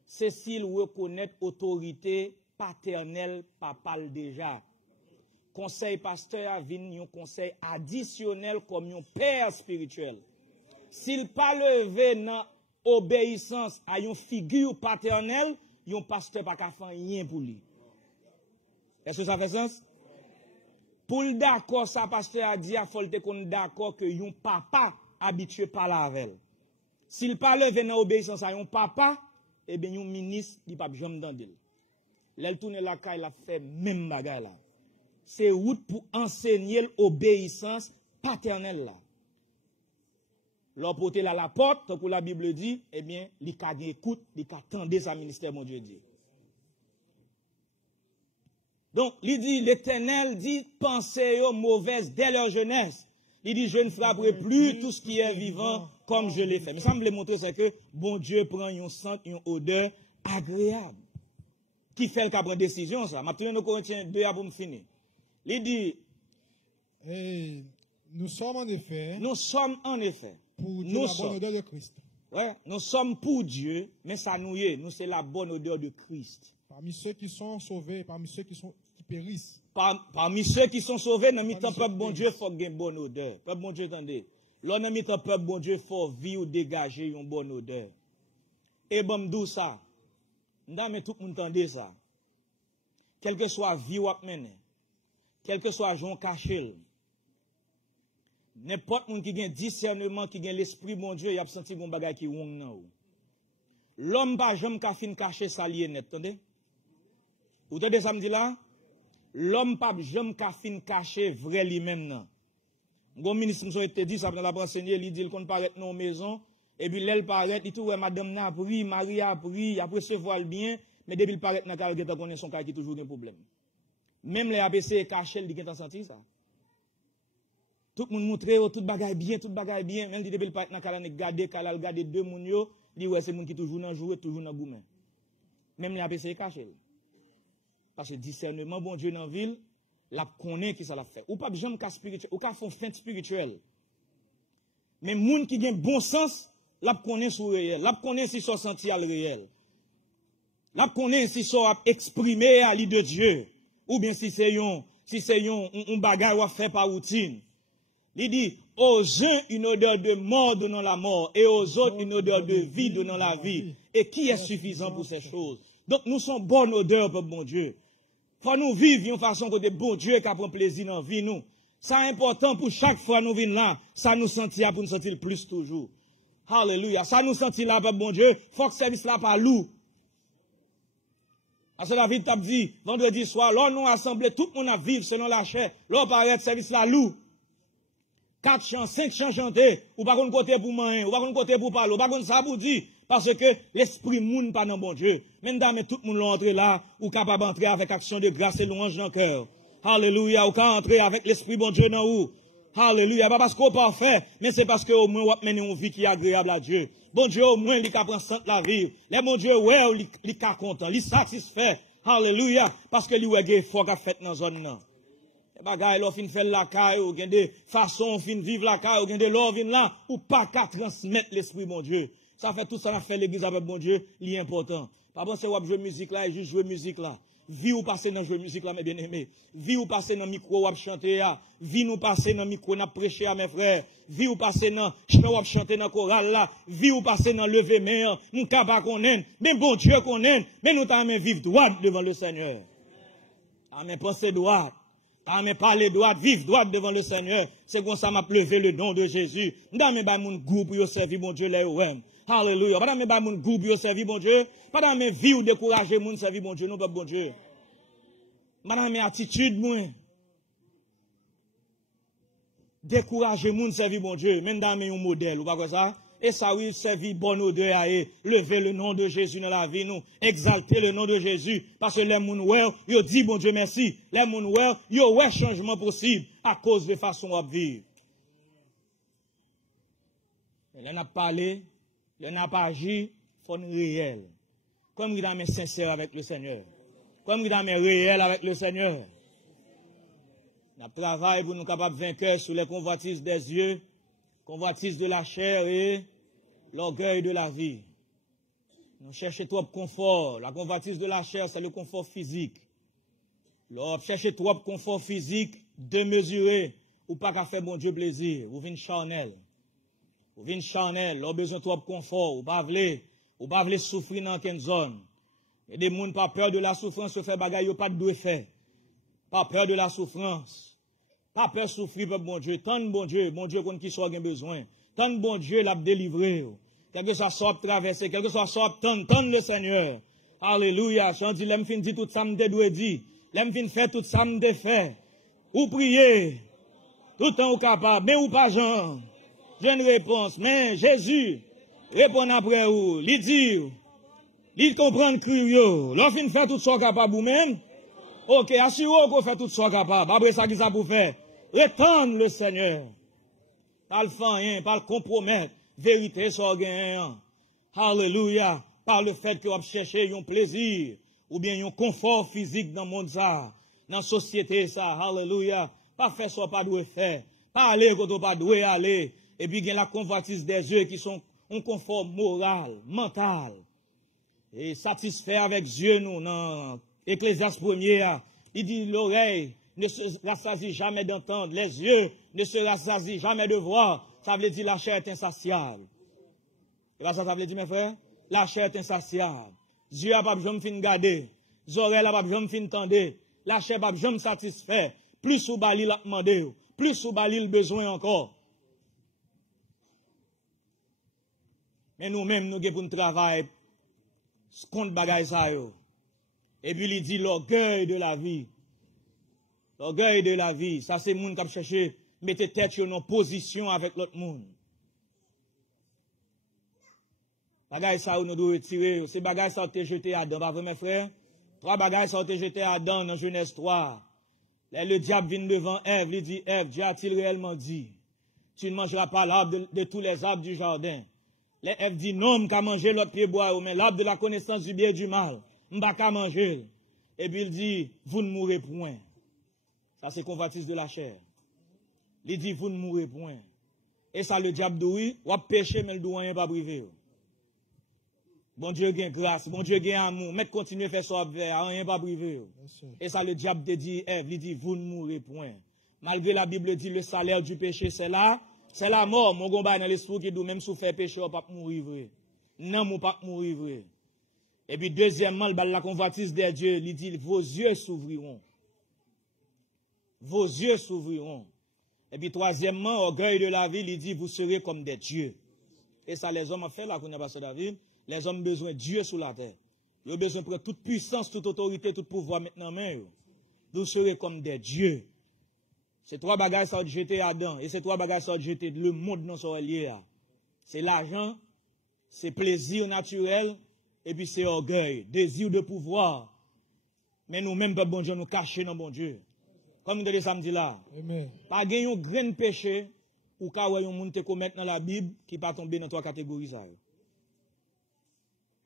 c'est s'il reconnaît autorité paternelle, papa déjà. Conseil pasteur a venu un conseil additionnel comme un père spirituel. S'il pas levé dans obéissance à une figure paternelle, un pasteur pas qu'à faire rien pour lui. Est-ce que ça fait sens? Pour le d'accord, ça pasteur a dit, il faut qu'on d'accord que un papa habitué par la avec. S'il pas levé dans obéissance à un papa, eh bien, un ministre, il pas jamais d'andel. L'elle tourne la caille, il a fait même bagaille là. C'est route pour enseigner l'obéissance paternelle là. L'emporter là la porte, tant que la Bible dit, eh bien, il a écoute, il a tendé sa ministère, mon Dieu dit. Donc, il dit, l'Éternel dit, pensez aux mauvaises dès leur jeunesse. Il dit, je ne frapperai plus tout ce qui est vivant comme je l'ai fait. Mais ça me montrer, c'est que bon Dieu prend une sente, une odeur agréable. Qui fait le cas prendre décision, ça? Maintenant, nous Corinthiens 2 pour me finir. Il dit, nous sommes en effet pour Dieu, la bonne odeur de Christ. Ouais, nous sommes pour Dieu, mais ça nous est, nous c'est la bonne odeur de Christ. Parmi ceux qui sont sauvés, parmi ceux qui périssent. Parmi ceux qui sont sauvés, dans le peuple bon Dieu, il faut qu'il y ait une bonne odeur. Peuple bon Dieu, attendez. Là, dans le peuple bon Dieu, il faut vivre ou dégager une bonne odeur. Et bon, m'dou ça. M'dame tout le monde entendait ça. Quel que soit vie ou mener, quel que soit Jean caché, n'importe qui a un discernement, qui a l'esprit bon Dieu, il a senti un bagage qui wong nan ou. L'homme pas jamais ka fin cacher sa lié net, attendez? Vous entendez ça me dit là? L'homme pas jamais ka fin cacher vrai lui-même nan. Gon ministre m'son été dit ça pendant la enseigner, il dit qu'on paraît dans maison et puis l'elle paraît, il tout ouais madame n'a pris, Marie a pris, après se voile bien, mais depuis il paraît dans carré qui connaît son cas qui toujours un problème. Même les APC caché, il dit qu'il a senti ça. Tout le monde montre tout bagaille bien, même depuis il paraît dans carré garder deux moun yo, dit ouais c'est moun qui toujours dans jouer, toujours dans goumé. Même les APC caché. Parce que discernement bon Dieu dans la ville, la connaît qui ça l'a fait. Ou pas besoin de cas spirituel, ou pas font feinte spirituelle. Mais moun qui a bon sens, la connaît sur réel, la connaît si son senti à réel. La connaît si son exprimé à l'idée de Dieu ou bien si c'est un bagage à faire par routine. Il dit aux uns une odeur de mort donnant la mort et aux autres une odeur de vie donnant la vie. Et qui est suffisant pour ces choses? Donc nous sommes bonne odeur pour bon Dieu. Faut nous vivre d'une façon que de bon Dieu qui prend plaisir dans la vie nous. C'est important pour chaque fois nous venons là, ça nous sentir pour nous sentir plus toujours. Alléluia. Ça nous sentit là, bon Dieu. Faut que ce service là pas lourd. Parce que la vie t'a dit, vendredi soir, là, nous assemblés, tout le monde a vivre selon la chair. Là, paraît service là lourd. 4 chants, 5 chants chantés. Ou pas qu'on côté pour manger, ou pas qu'on côté pour parler, ou pas qu'on ça pour dire. Parce que l'esprit moun pas dans bon Dieu. Même dans tout le monde l'entrée là, ou capable d'entrer avec action de grâce et louange dans le cœur. Alléluia. Ou capable d'entrer avec l'esprit bon Dieu dans vous. Alléluia. Pas parce qu'on parfait, mais c'est parce qu'au moins, on mène une vie qui est agréable à Dieu. Bon Dieu, au moins, il prend la vie. Les bon Dieu, ouais, il est content, il est satisfait. Alléluia. Parce que lui, il est fort à fait dans la zone. Les bagailles, là, fin fait la caille, ou gen des façons, fin vivre la caille, ou gen des l'or, vin là, ou pas qu'à transmettre l'esprit, bon Dieu. Ça fait tout ça, on a fait l'église avec bon Dieu, il est important. Pas bon, c'est jouer musique là, et juste jouer musique là. Vie ou passer dans jouer musique là, mes bien-aimés. Vie ou passer dans micro ou chanter là. Vie ou passer dans micro n'a prêcher à mes frères. Vie ou passer dans chant ou chanter dans chorale là. Vie ou passer dans lever main. Nous capable qu'on aime. Mais bon Dieu qu'on aime. Mais nous t'aimons vivre droit devant le Seigneur. Amen, penser droit. Amen, parler droit, vivre droit devant le Seigneur. C'est comme ça m'a levé le nom de Jésus. Nous t'aimons mon goût pour servir mon Dieu là où même. Alléluia. Pas dans mon goût pour servir mon Dieu. Pas dans mes vies ou décourager mon servir mon Dieu. Non, pas bon Dieu. Pas dans mes attitudes, moi. Décourager mon servir mon Dieu. Même dans mes modèles. Ou pas quoi ça? Et ça, oui, servir bonne odeur à lever le nom de Jésus dans la vie, nous. Exalter le nom de Jésus. Parce que les moun ouais, yo dit bon Dieu merci. Les moun ouais, yo ouais changement possible à cause de façon à vivre. Elle n'a pas parlé. Le n'a pas agi, faut réel. Comme il est sincère avec le Seigneur. Comme il est réel avec le Seigneur. Nous travaillons pour nous capables de vaincre sur les convoitises des yeux, convoitises de la chair et l'orgueil de la vie. Nous cherchons trop de confort. La convoitise de la chair, c'est le confort physique. Nous cherchons trop de confort physique, démesuré, ou pas qu'à faire bon Dieu plaisir, ou venir charnel. Ou vin charnel, ou besoin trop de confort, ou pas vle souffrir dans quelle zone. Et des gens pas peur de la souffrance, se fait bagaille, pas de faire. Pas peur de la souffrance. Pas peur de souffrir pour bon Dieu. Tant bon Dieu qu'on qui soit besoin. Tant bon Dieu l'a délivré. Quelque soit soit traversé, quelque soit soit tant le Seigneur. Alléluia. J'en dis, l'aime fin dit tout ça me doit dire. L'aime fin fait tout ça me fait. Ou prier. Tout temps ou capable, mais ou pas Jean. Jeune réponse, mais Jésus répond après vous, lui dit, lui comprend cri yo, l'on fin faire tout ce capable ou même. OK, assurez qu'on fait tout ce capable. Après ça qui ça pour faire? Répandre le Seigneur. Pas le faire rien, pas le compromettre. Vérité soit gagnant. Alléluia. Par le fait que vous cherchez un plaisir ou bien un confort physique dans le monde ça, dans la société ça. Alléluia. Pas faire ce pas doit faire. Pas aller quand on pas doit aller. Et puis, il y a la convoitise des yeux qui sont un confort moral, mental. Et satisfait avec Dieu, nous, dans Ecclésiaste 1er, il dit, l'oreille ne se rassasie jamais d'entendre, les yeux ne se rassasient jamais de voir. Ça veut dire la chair est insatiable. Et là, ça veut dire, mes frères, la chair est insatiable. Dieu n'a pas besoin de fin garder. Les oreilles n'a pas besoin de fin tendre. La chair n'a pas besoin de satisfaire. Plus ou bali l'a demandé, plus ou bali le besoin encore. Mais nous-mêmes, nous avons un travail contre bagaille ça yo. Et puis il dit l'orgueil de la vie. L'orgueil de la vie, ça c'est moun qui cherche mettez tête sur nos positions avec l'autre monde. Bagay ça nous doit retirer, c'est bagay ça te jeté à Adam, pas vrai mes frères? Trois bagages sont jetés à Adam dans Genèse 3. Là, le diable vient devant Ève, il dit, Ève, Dieu a-t-il réellement dit, tu ne mangeras pas l'arbre de tous les arbres du jardin. Là, Ève dit, non, qu'à manger l'autre pied bois, mais l'arbre de la connaissance du bien et du mal, m'pas qu'à manger. Et puis il dit, vous ne mourrez point. Ça c'est convoitise de la chair. Il dit, vous ne mourrez point. Et ça le diable dit, ou a péché, mais le doigt pas privé. Bon Dieu gagne grâce, bon Dieu gagne amour, mais continuez à faire ça, rien pas privé. Et ça le diable te dit, Ève, il dit, vous ne mourrez point. Malgré la Bible dit, le salaire du péché, c'est là, c'est la mort. Mon gomba dans l'esprit qui dit, même si vous faites péché, vous ne pas mourir vrai. Non, vous pas mourir vrai. Et puis deuxièmement, la convoitise des dieux, il dit, vos yeux s'ouvriront. Vos yeux s'ouvriront. Et puis troisièmement, orgueil de la vie, il dit, vous serez comme des dieux. Et ça, les hommes ont fait là, qu'on a passé David. Les hommes ont besoin de Dieu sur la terre. Ils ont besoin de toute puissance, toute autorité, tout pouvoir maintenant. Vous serez comme des dieux. Ces trois bagages sont jetés à Adam. Et ces trois bagages sont jetés le monde dans son lié. C'est l'argent, c'est plaisir naturel, et puis c'est orgueil, désir de pouvoir. Mais nous-mêmes, bon Dieu, nous cacher dans bon Dieu. Comme nous disons samedi là. Amen. Pas gagner un grain de péché, ou quand un monde te commettre dans la Bible, qui pas tomber dans trois catégories.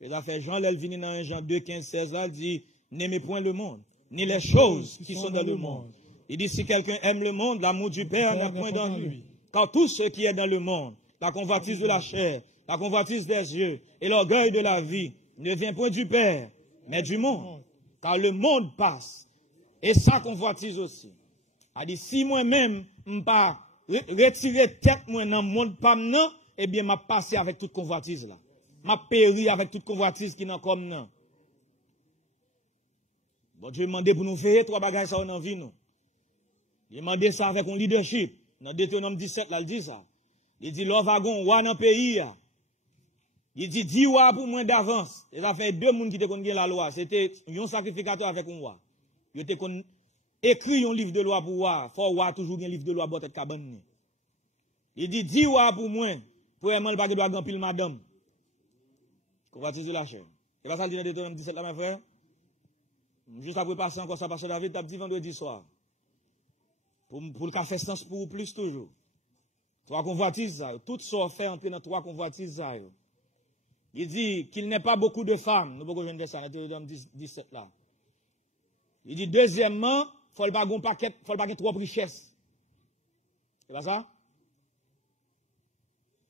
Les affaires Jean, elle vient dans 1 Jean 2, 15, 16, là, il dit, n'aimez point le monde, ni les choses qui sont dans le monde. Il dit, si quelqu'un aime le monde, l'amour du Père n'a point dans lui. Car tout ce qui est dans le monde, la convoitise de la chair, la convoitise des yeux et l'orgueil de la vie, ne vient point du Père, mais du monde. Car le monde passe. Et ça convoitise aussi. Il dit, si moi-même, je pas retirer tête moi dans le monde, pas maintenant, eh bien, m'a passé avec toute convoitise là. M'a péri avec toute convoitise qui n'a comme non. Bon Dieu demandé pour nous faire trois bagages ça dans vie nous. Il demandé ça avec un leadership. Dans Deutéronome 17 là, il dit ça. Il dit l'on va gon roi dans pays. Il dit 10 rois pour moins d'avance. Il a fait deux monde qui te connaissent la loi, c'était un sacrificateur avec un roi. Il était écrit un livre de loi pour roi, faut roi toujours un livre de loi pour tête cabane. Il dit 10 rois pour moins, pour vraiment pas que doit grand pile madame. Convoitise de la chair. Et pas ça le dit dans Deutéronome 17 là mes frères. Juste après passer encore ça pasteur David t'a dit vendredi soir. Pour le café sens pour plus toujours. Trois convoitises ça, tout ça fait entrer dans trois convoitises ça. Il dit qu'il n'est pas beaucoup de femmes, nous beaucoup de ça dans Deutéronome 17 là. Il dit deuxièmement, faut pas gon paquet, faut pas trop richesse. C'est pas ça?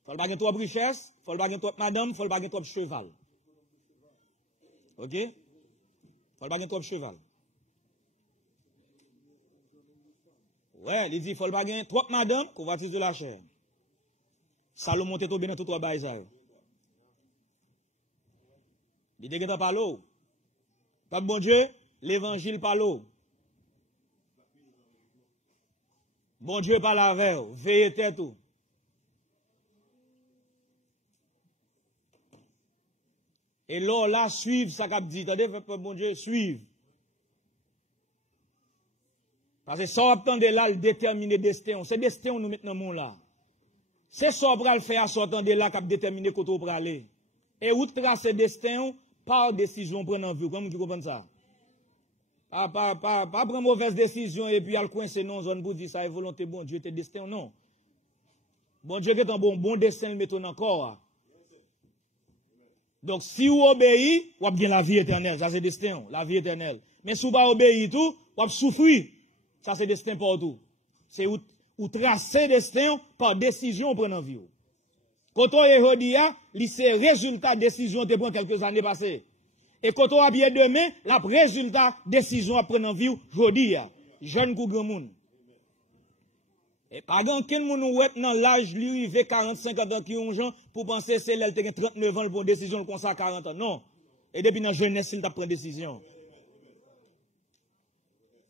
Faut pas trop richesse, faut pas trop madame, faut pas trop cheval. OK? Faut pas trop cheval. Ouais, il dit faut pas trop madame, convoitise de la chair. Salomon était tombé dans tout trois bails ça. Il dit que pas l'eau. Pas bon Dieu, l'évangile pas l'eau. Bon Dieu pas la veille, veillez tête tout. Et là, là, suivre ça qu'a dit. Attendez, bon Dieu, suivre. Parce que ça, attendez là, le déterminer destin. C'est destin nous maintenant mon là. C'est ça pour le faire, ça, attendez là, qu'a déterminer côté pour aller. Et où tracer destin par décision prendre en vue. Comment vous comprenez ça? Pas prendre mauvaise décision et puis al coincer non zone pour dire ça est volonté bon Dieu, tes destin non. Bon Dieu est un bon destin le mettre encore. Donc, si vous obéissez, vous avez bien la vie éternelle. Ça, c'est destin, la vie éternelle. Mais si vous ne obéissez pas tout, vous avez souffrir. Ça, c'est destin partout. C'est où tracer destin par décision pour prendre vie. Quand on est aujourd'hui, c'est résultat de décision de prendre quelques années passées. Et quand on a bien demain, la résultat décision à prendre vie aujourd'hui. Jeune ou grand monde. Et pas grand quel monde ou dans l'âge lui il 45 ans qui ont gens pour penser c'est elle qui a 39 ans pour décision comme ça 40 ans non. Et depuis dans jeunesse il t'a prendre décision.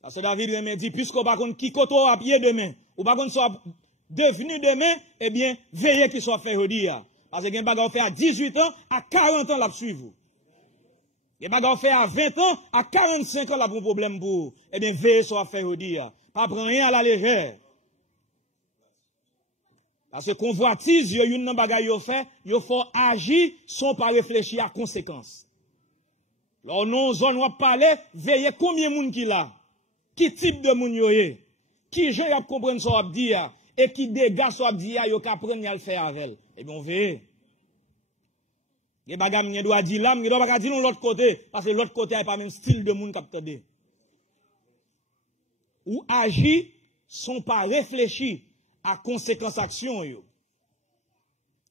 Parce que David me dit puisqu'on pas contre qui koto à pied demain ou pas contre soit devenu demain eh bien veillez qu'il soit fait aujourd'hui. Parce que gen bagarre fait à 18 ans à 40 ans la suivre. Gen bagarre fait à 20 ans à 45 ans la bon problème pour eh bien veillez soit fait aujourd'hui. Pas prendre rien à la légère. Parce que convoitise, yo yon nan bagay yo fait, yo faut agir sans pas réfléchir à conséquences. Lors non zone ou parler, veillez combien moun ki là, qui type de moun yo yé, qui gens y a comprendre ça ap di ya, et qui dégâts ça ap di ya, yo ka prendre y a le faire avec. Eh bien on veille. Les bagay m'y doit dire là, m'y doit pas dire l'autre côté, parce que l'autre côté a pas même style de moun k'ap tande. Ou agir sans pas réfléchir à conséquences action yo.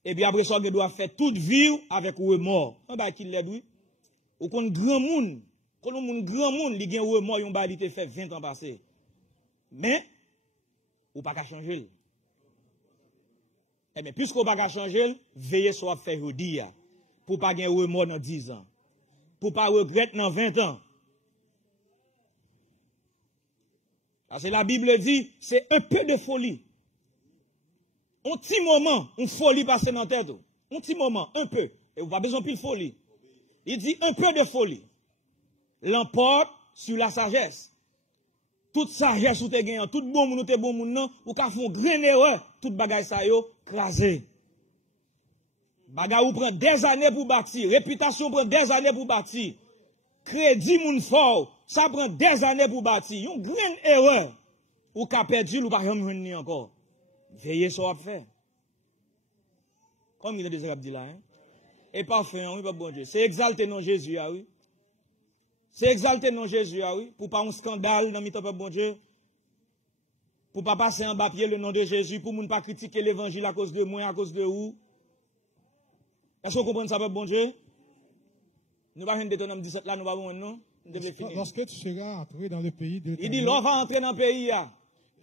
Et bien après ça, on doit faire toute vie avec remords. On va qu'il l'aide, oui. Ou qu'on grand monde, grand monde, li gen remords, yon ba li te fait 20 ans passé. Mais, ou pas qu'à changer. Eh bien, puisqu'on pas qu'à changer, veillez sur faire jodi pour pas gen remords dans 10 ans. Pour pas regretter dans 20 ans. Parce que la Bible dit, c'est un peu de folie. Un petit moment, une folie passe dans la tête. Un petit moment, un peu. Et vous n'avez pas besoin de folie. Il dit un peu de folie. L'emporte sur la sagesse. Toute sagesse ou te gagnant, tout bon moun ou te bon moun nan, ou ka font grain erreur, tout bagay sa yo, crasé. Bagay ou prend des années pour bâtir, réputation prend des années pour bâtir. Crédit moun fort, ça prend des années pour bâtir. Yon grain erreur, ou ka perdu ou pas jamais ni encore. Veillez sur ce faire. Comme il est déjà dit là, hein? Et parfait, oui, pas bon Dieu. C'est exalter non Jésus, ah oui. C'est exalter non Jésus, ah oui. Pour pas un scandale dans le bon Dieu. Pour pas passer en bas pied le nom de Jésus. Pour ne pas critiquer l'évangile à cause de moi, à cause de où. Est-ce que vous comprenez ça, bon Dieu? Nous ne pouvons pas 17 là, nous ne pouvons pas non. Lorsque tu seras entré dans le pays de il dit, l'on va entrer dans le pays.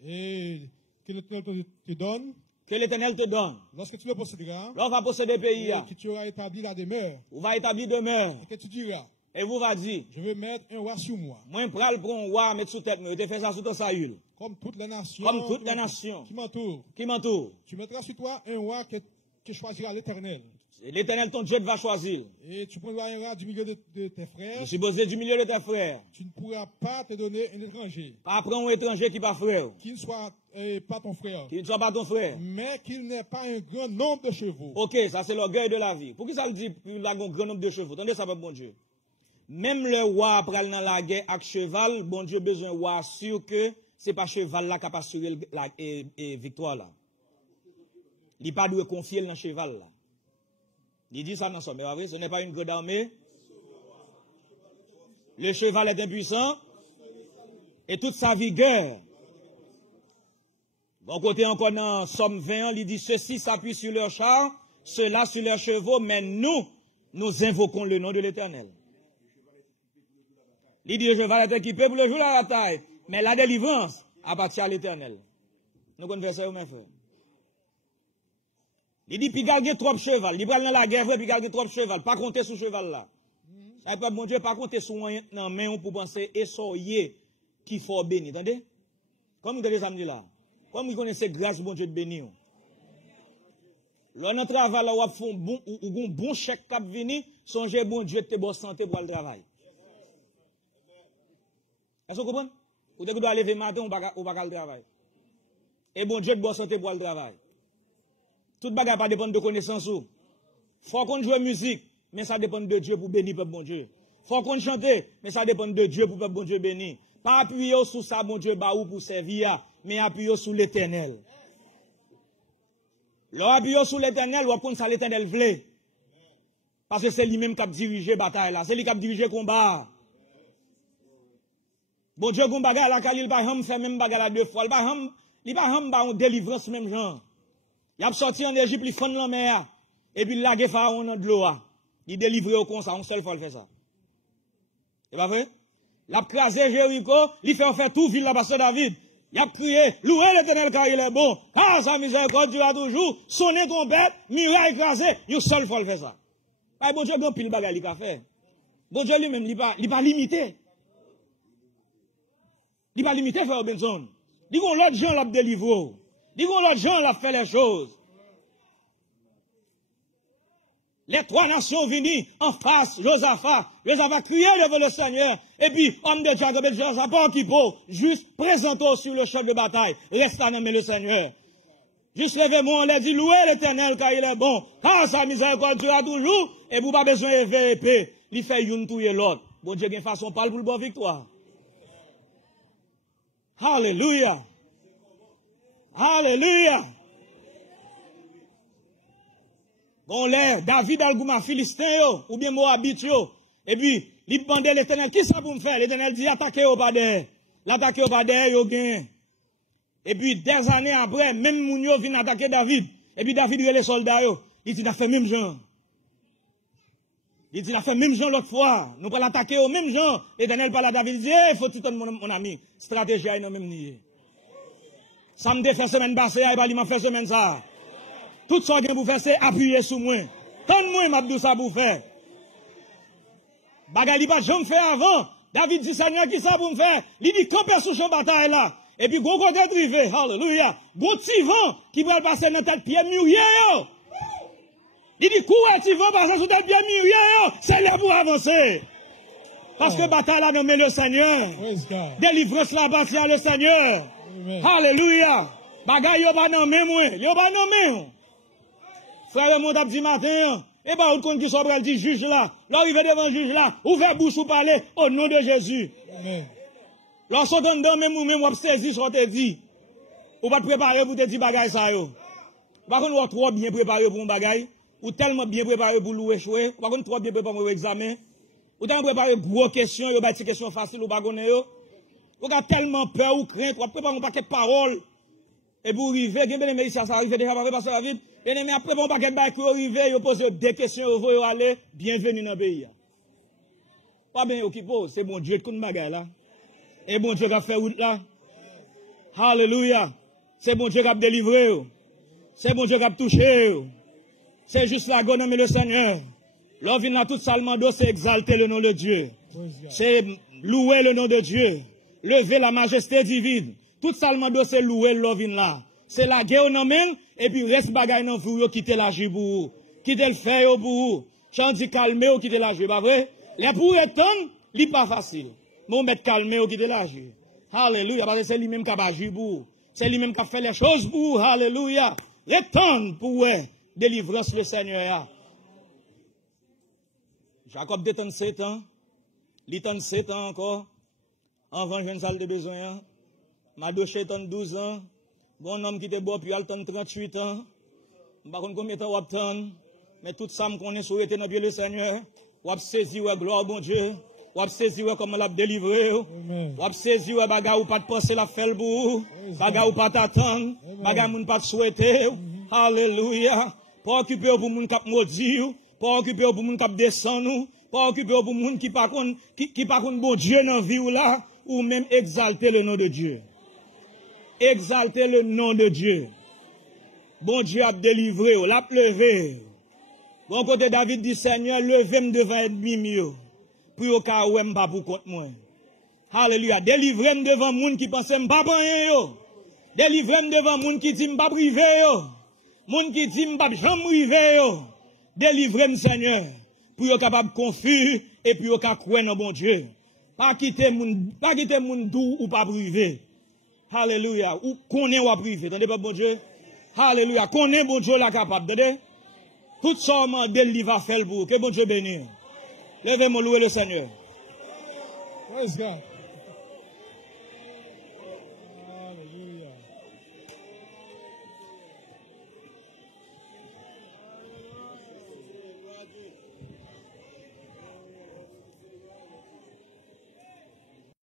Et que l'Éternel te donne. Que l'Éternel te donne. Lorsque tu le posséderas. L'on va posséder le pays. Et que tu auras établi la demeure. Vous va établir demeure. Et que tu diras. Et vous va dire. Je vais mettre un roi sur moi. Moi, je vais prendre un roi, mettre sous tête. Je vais faire ça sous ton saïul. Comme toutes les nations. Comme toutes les nations. Qui m'entourent. Qui m'entourent. Tu mettras sur toi un roi que choisira l'Éternel. L'Éternel, ton Dieu, va choisir. Et tu prendras un roi du milieu de tes frères. Je suis posé du milieu de tes frères. Tu ne pourras pas te donner un étranger. Pas prendre un étranger qui n'est pas frère. Qui ne soit pas ton frère. Qui ne soit pas ton frère. Mais qu'il n'ait pas un grand nombre de chevaux. Ok, ça c'est l'orgueil de la vie. Pour qui ça le dit qu'il a un grand nombre de chevaux? Attendez, ça va, bon Dieu. Même le roi après dans la guerre avec cheval, bon Dieu besoin de roi sûr que c'est pas cheval là qui a assuré la victoire là. Il pas doit confier dans cheval là. Il dit ça dans son mais ce n'est pas une grande armée. Le cheval est impuissant et toute sa vigueur. Bon côté encore dans Somme 20, il dit ceux-ci s'appuient sur leurs chars, ceux-là sur leurs chevaux, mais nous invoquons le nom de l'Éternel. Il dit le cheval est équipé pour le jour de la bataille, mais la délivrance appartient à l'Éternel. Nous connaissons ça, mes frères. Il dit, puis il trop de cheval. Il prend dans la guerre, puis il trop de cheval. Pas compter sur cheval là. Ça pas bon Dieu, pas compter sur un non main pour penser, et soyez qui faut béni. Attendez? Comme vous avez samedi là. Comme vous connaissez grâce, bon Dieu de bénir. Là, notre travail, là, on fait un bon chèque qui vient, songez, bon Dieu, de bonne santé pour le travail. Est-ce que vous comprenez? Vous devez aller lever matin, on va pas le travail. Et bon Dieu, de bonne santé pour le travail. Tout bagage pas dépend de connaissance. Faut qu'on joue musique, mais ça dépend de Dieu pour bénir peuple bon Dieu. Faut qu'on chante, mais ça dépend de Dieu pour peuple bon Dieu bénir. Pas appuyer sur ça bon Dieu ba ou pour servir, mais appuyer sur l'Éternel. L'appuyer sur l'Éternel, ou prendre ça l'Éternel vle. Parce que c'est lui-même qui a dirigé la bataille là, c'est lui qui a dirigé le combat. Bon Dieu qu'on bagarre la il pas fait même bagarre la 2 fois, il pas ba délivrance même genre. Il a sorti en Égypte, il fond la mer, et puis il l'a pharaon dans de l'eau. Il délivre au comme ça, on seul fois le fait ça. C'est pas vrai? Il a crasé Jéricho, il fait en faire tout ville là-bas, David. Il a crié, louez l'Éternel car il est bon, car sa miséricorde durera toujours, sonnez trompette, muraille écrasée, il seul fois le fait ça. Pas bon Dieu, bon pile bagaille il a fait. Bon Dieu lui-même, il pas limité. Il pas limité, frère Benson. Dis qu'on l'autre gens l'a délivré. Dis qu'on l'autre gens l'a fait les choses. Les 3 nations venues en face, Josaphat crié devant le Seigneur. Et puis, homme de Dieu, Josaphat qui peut juste présenter sur le chef de bataille. Reste à nommer le Seigneur. Juste levez-moi, on l'a dit, louez l'Éternel car il est bon. Ah, sa miséricorde sera toujours. Et vous pas besoin de lever épée. Il fait une touye l'autre. Bon Dieu, une façon parle pour le bon victoire. Alléluia. Alléluia. Bon, l'air, David Algouma, Philistin, ou bien Moabit, et puis, il demandait l'Éternel, qui ça pour me faire? L'Éternel dit, attaquez au pas derrière. L'attaquer au pas derrière, yo gain. Et puis, des années après, même Mounio vient attaquer David. Et puis, David, il les soldats, il dit, il a fait même genre. Il dit, il a fait même genre l'autre fois. Nous pas l'attaquer au même genre. L'Éternel parle à David, il dit, il faut tout le monde, mon ami. Stratégie, il n'a même nié. Ça me fait semaine passée, il m'a fait semaine ça. Tout ce que vous faites, c'est appuyer sur moi. Tant moi, m'a dit ça pour faire. Bagali pas jamais fait avant. David dit, Seigneur, qui ça pour me faire? Il dit, camper sous son bataille là. Et puis, gros côté drivé. Alléluia. Gros petit vent qui va passer dans tête pied mûrier. Il dit, courez, petit vent passer sous tête pied mûrier. C'est là pour avancer. Parce que bataille là, nommé le Seigneur. Délivrance là, bâti à le Seigneur. Alléluia. Bagay yo pas nommé moi. Yo pas nommé. Frère, yo monte petit matin. Et bah, on compte qui soit le dit juge là. L'arrivée devant le juge là. Ouvrez bouche ou parler au nom de Jésus. Amen. Lorsqu'on donne dans même ou même, on saisi ce qu'on te dit. Ou pas te préparer pour te dire bagay ça yo. Par contre, on trop bien préparé pour un bagay. Ou tellement bien préparé pour l'échouer. Par contre, trop bien préparé pour l'examen. Ou tellement préparé gros questions, yo, des questions faciles ou pas connaître yo. Ou a tellement peur ou crainte, ou préparer un paquet de paroles. Et pour arriver, bien aimé, ça arrive déjà par passer la vie. Bien aimé, après, bon paquet de bails qui arrive, yo pose des questions, yo aller, bienvenue dans le pays. Pas bien, yo qui pose, c'est bon Dieu qui nous bagay là. Et bon Dieu qui a fait route là. Alléluia. C'est bon Dieu qui a délivré. C'est bon Dieu qui a touché. C'est juste la gonne, mais le Seigneur. L'on vient là tout salement d'eau, c'est exalter le nom de Dieu. C'est louer le nom de Dieu. Lever la majesté divine. Tout salement d'eau, c'est louer l'on vient là. C'est la guerre au men, et puis reste bagay non vous, quitter la joue pour vous. Quitter le fer pour vous. Chanti calmer ou quitter la joue, pas vrai? Les pour étendre, n'est pas facile. Mais on met calmer ou quitter la joue. Alléluia, parce que c'est lui-même qui a pas joué pour vous. C'est lui-même qui a fait les choses pour vous. Alléluia. Retourne pour vous. Délivrance le Seigneur. Jacob détend 7 ans. Il tente 7 ans encore. Enfant, j'ai une salle de besoin. Madoché tente 12 ans. Bon homme qui était beau, puis il tente 38 ans. Je ne sais pas combien de temps il attend. Mais tout ça, je connais sur dans le Seigneur. Il a saisi la gloire, bon Dieu. Il a saisi comment il a délivré. Il a saisi la bagarre ou pas de penser la faire pour vous. Bagarre ou pas t'attendre. Bagarre ou pas te souhaiter. Alléluia. Pas occuper pour moun k'ap maudit, pas occuper pour moun k'ap descendre, pas occuper pour moun qui pas kon bon Dieu dans vie ou là, ou même exalter le nom de Dieu. Exalter le nom de Dieu. Bon Dieu a délivré, l'a levé. Bon côté David dit Seigneur, levez-moi devant ennemi mieux. Pour au cas où m'pa pour contre moi. Alléluia. Délivrez-moi devant moun qui pense m'pa pour rien yo. Délivrez-moi devant moun qui dit m'pa privé yo. Moun qui dit m'pa jamais rivé yo. Délivrez-moi Seigneur pour être capable confus et puis au cas croire dans bon Dieu. Pas quitter moun dou ou pas privé. Alléluia. Ou connaît ou privé. Attendez pas bon Dieu. Alléluia. Connaît bon Dieu la capable. Attendez. Tout ça mandé il va faire pour que bon Dieu bénisse. Levez-moi louer le Seigneur. Praise God.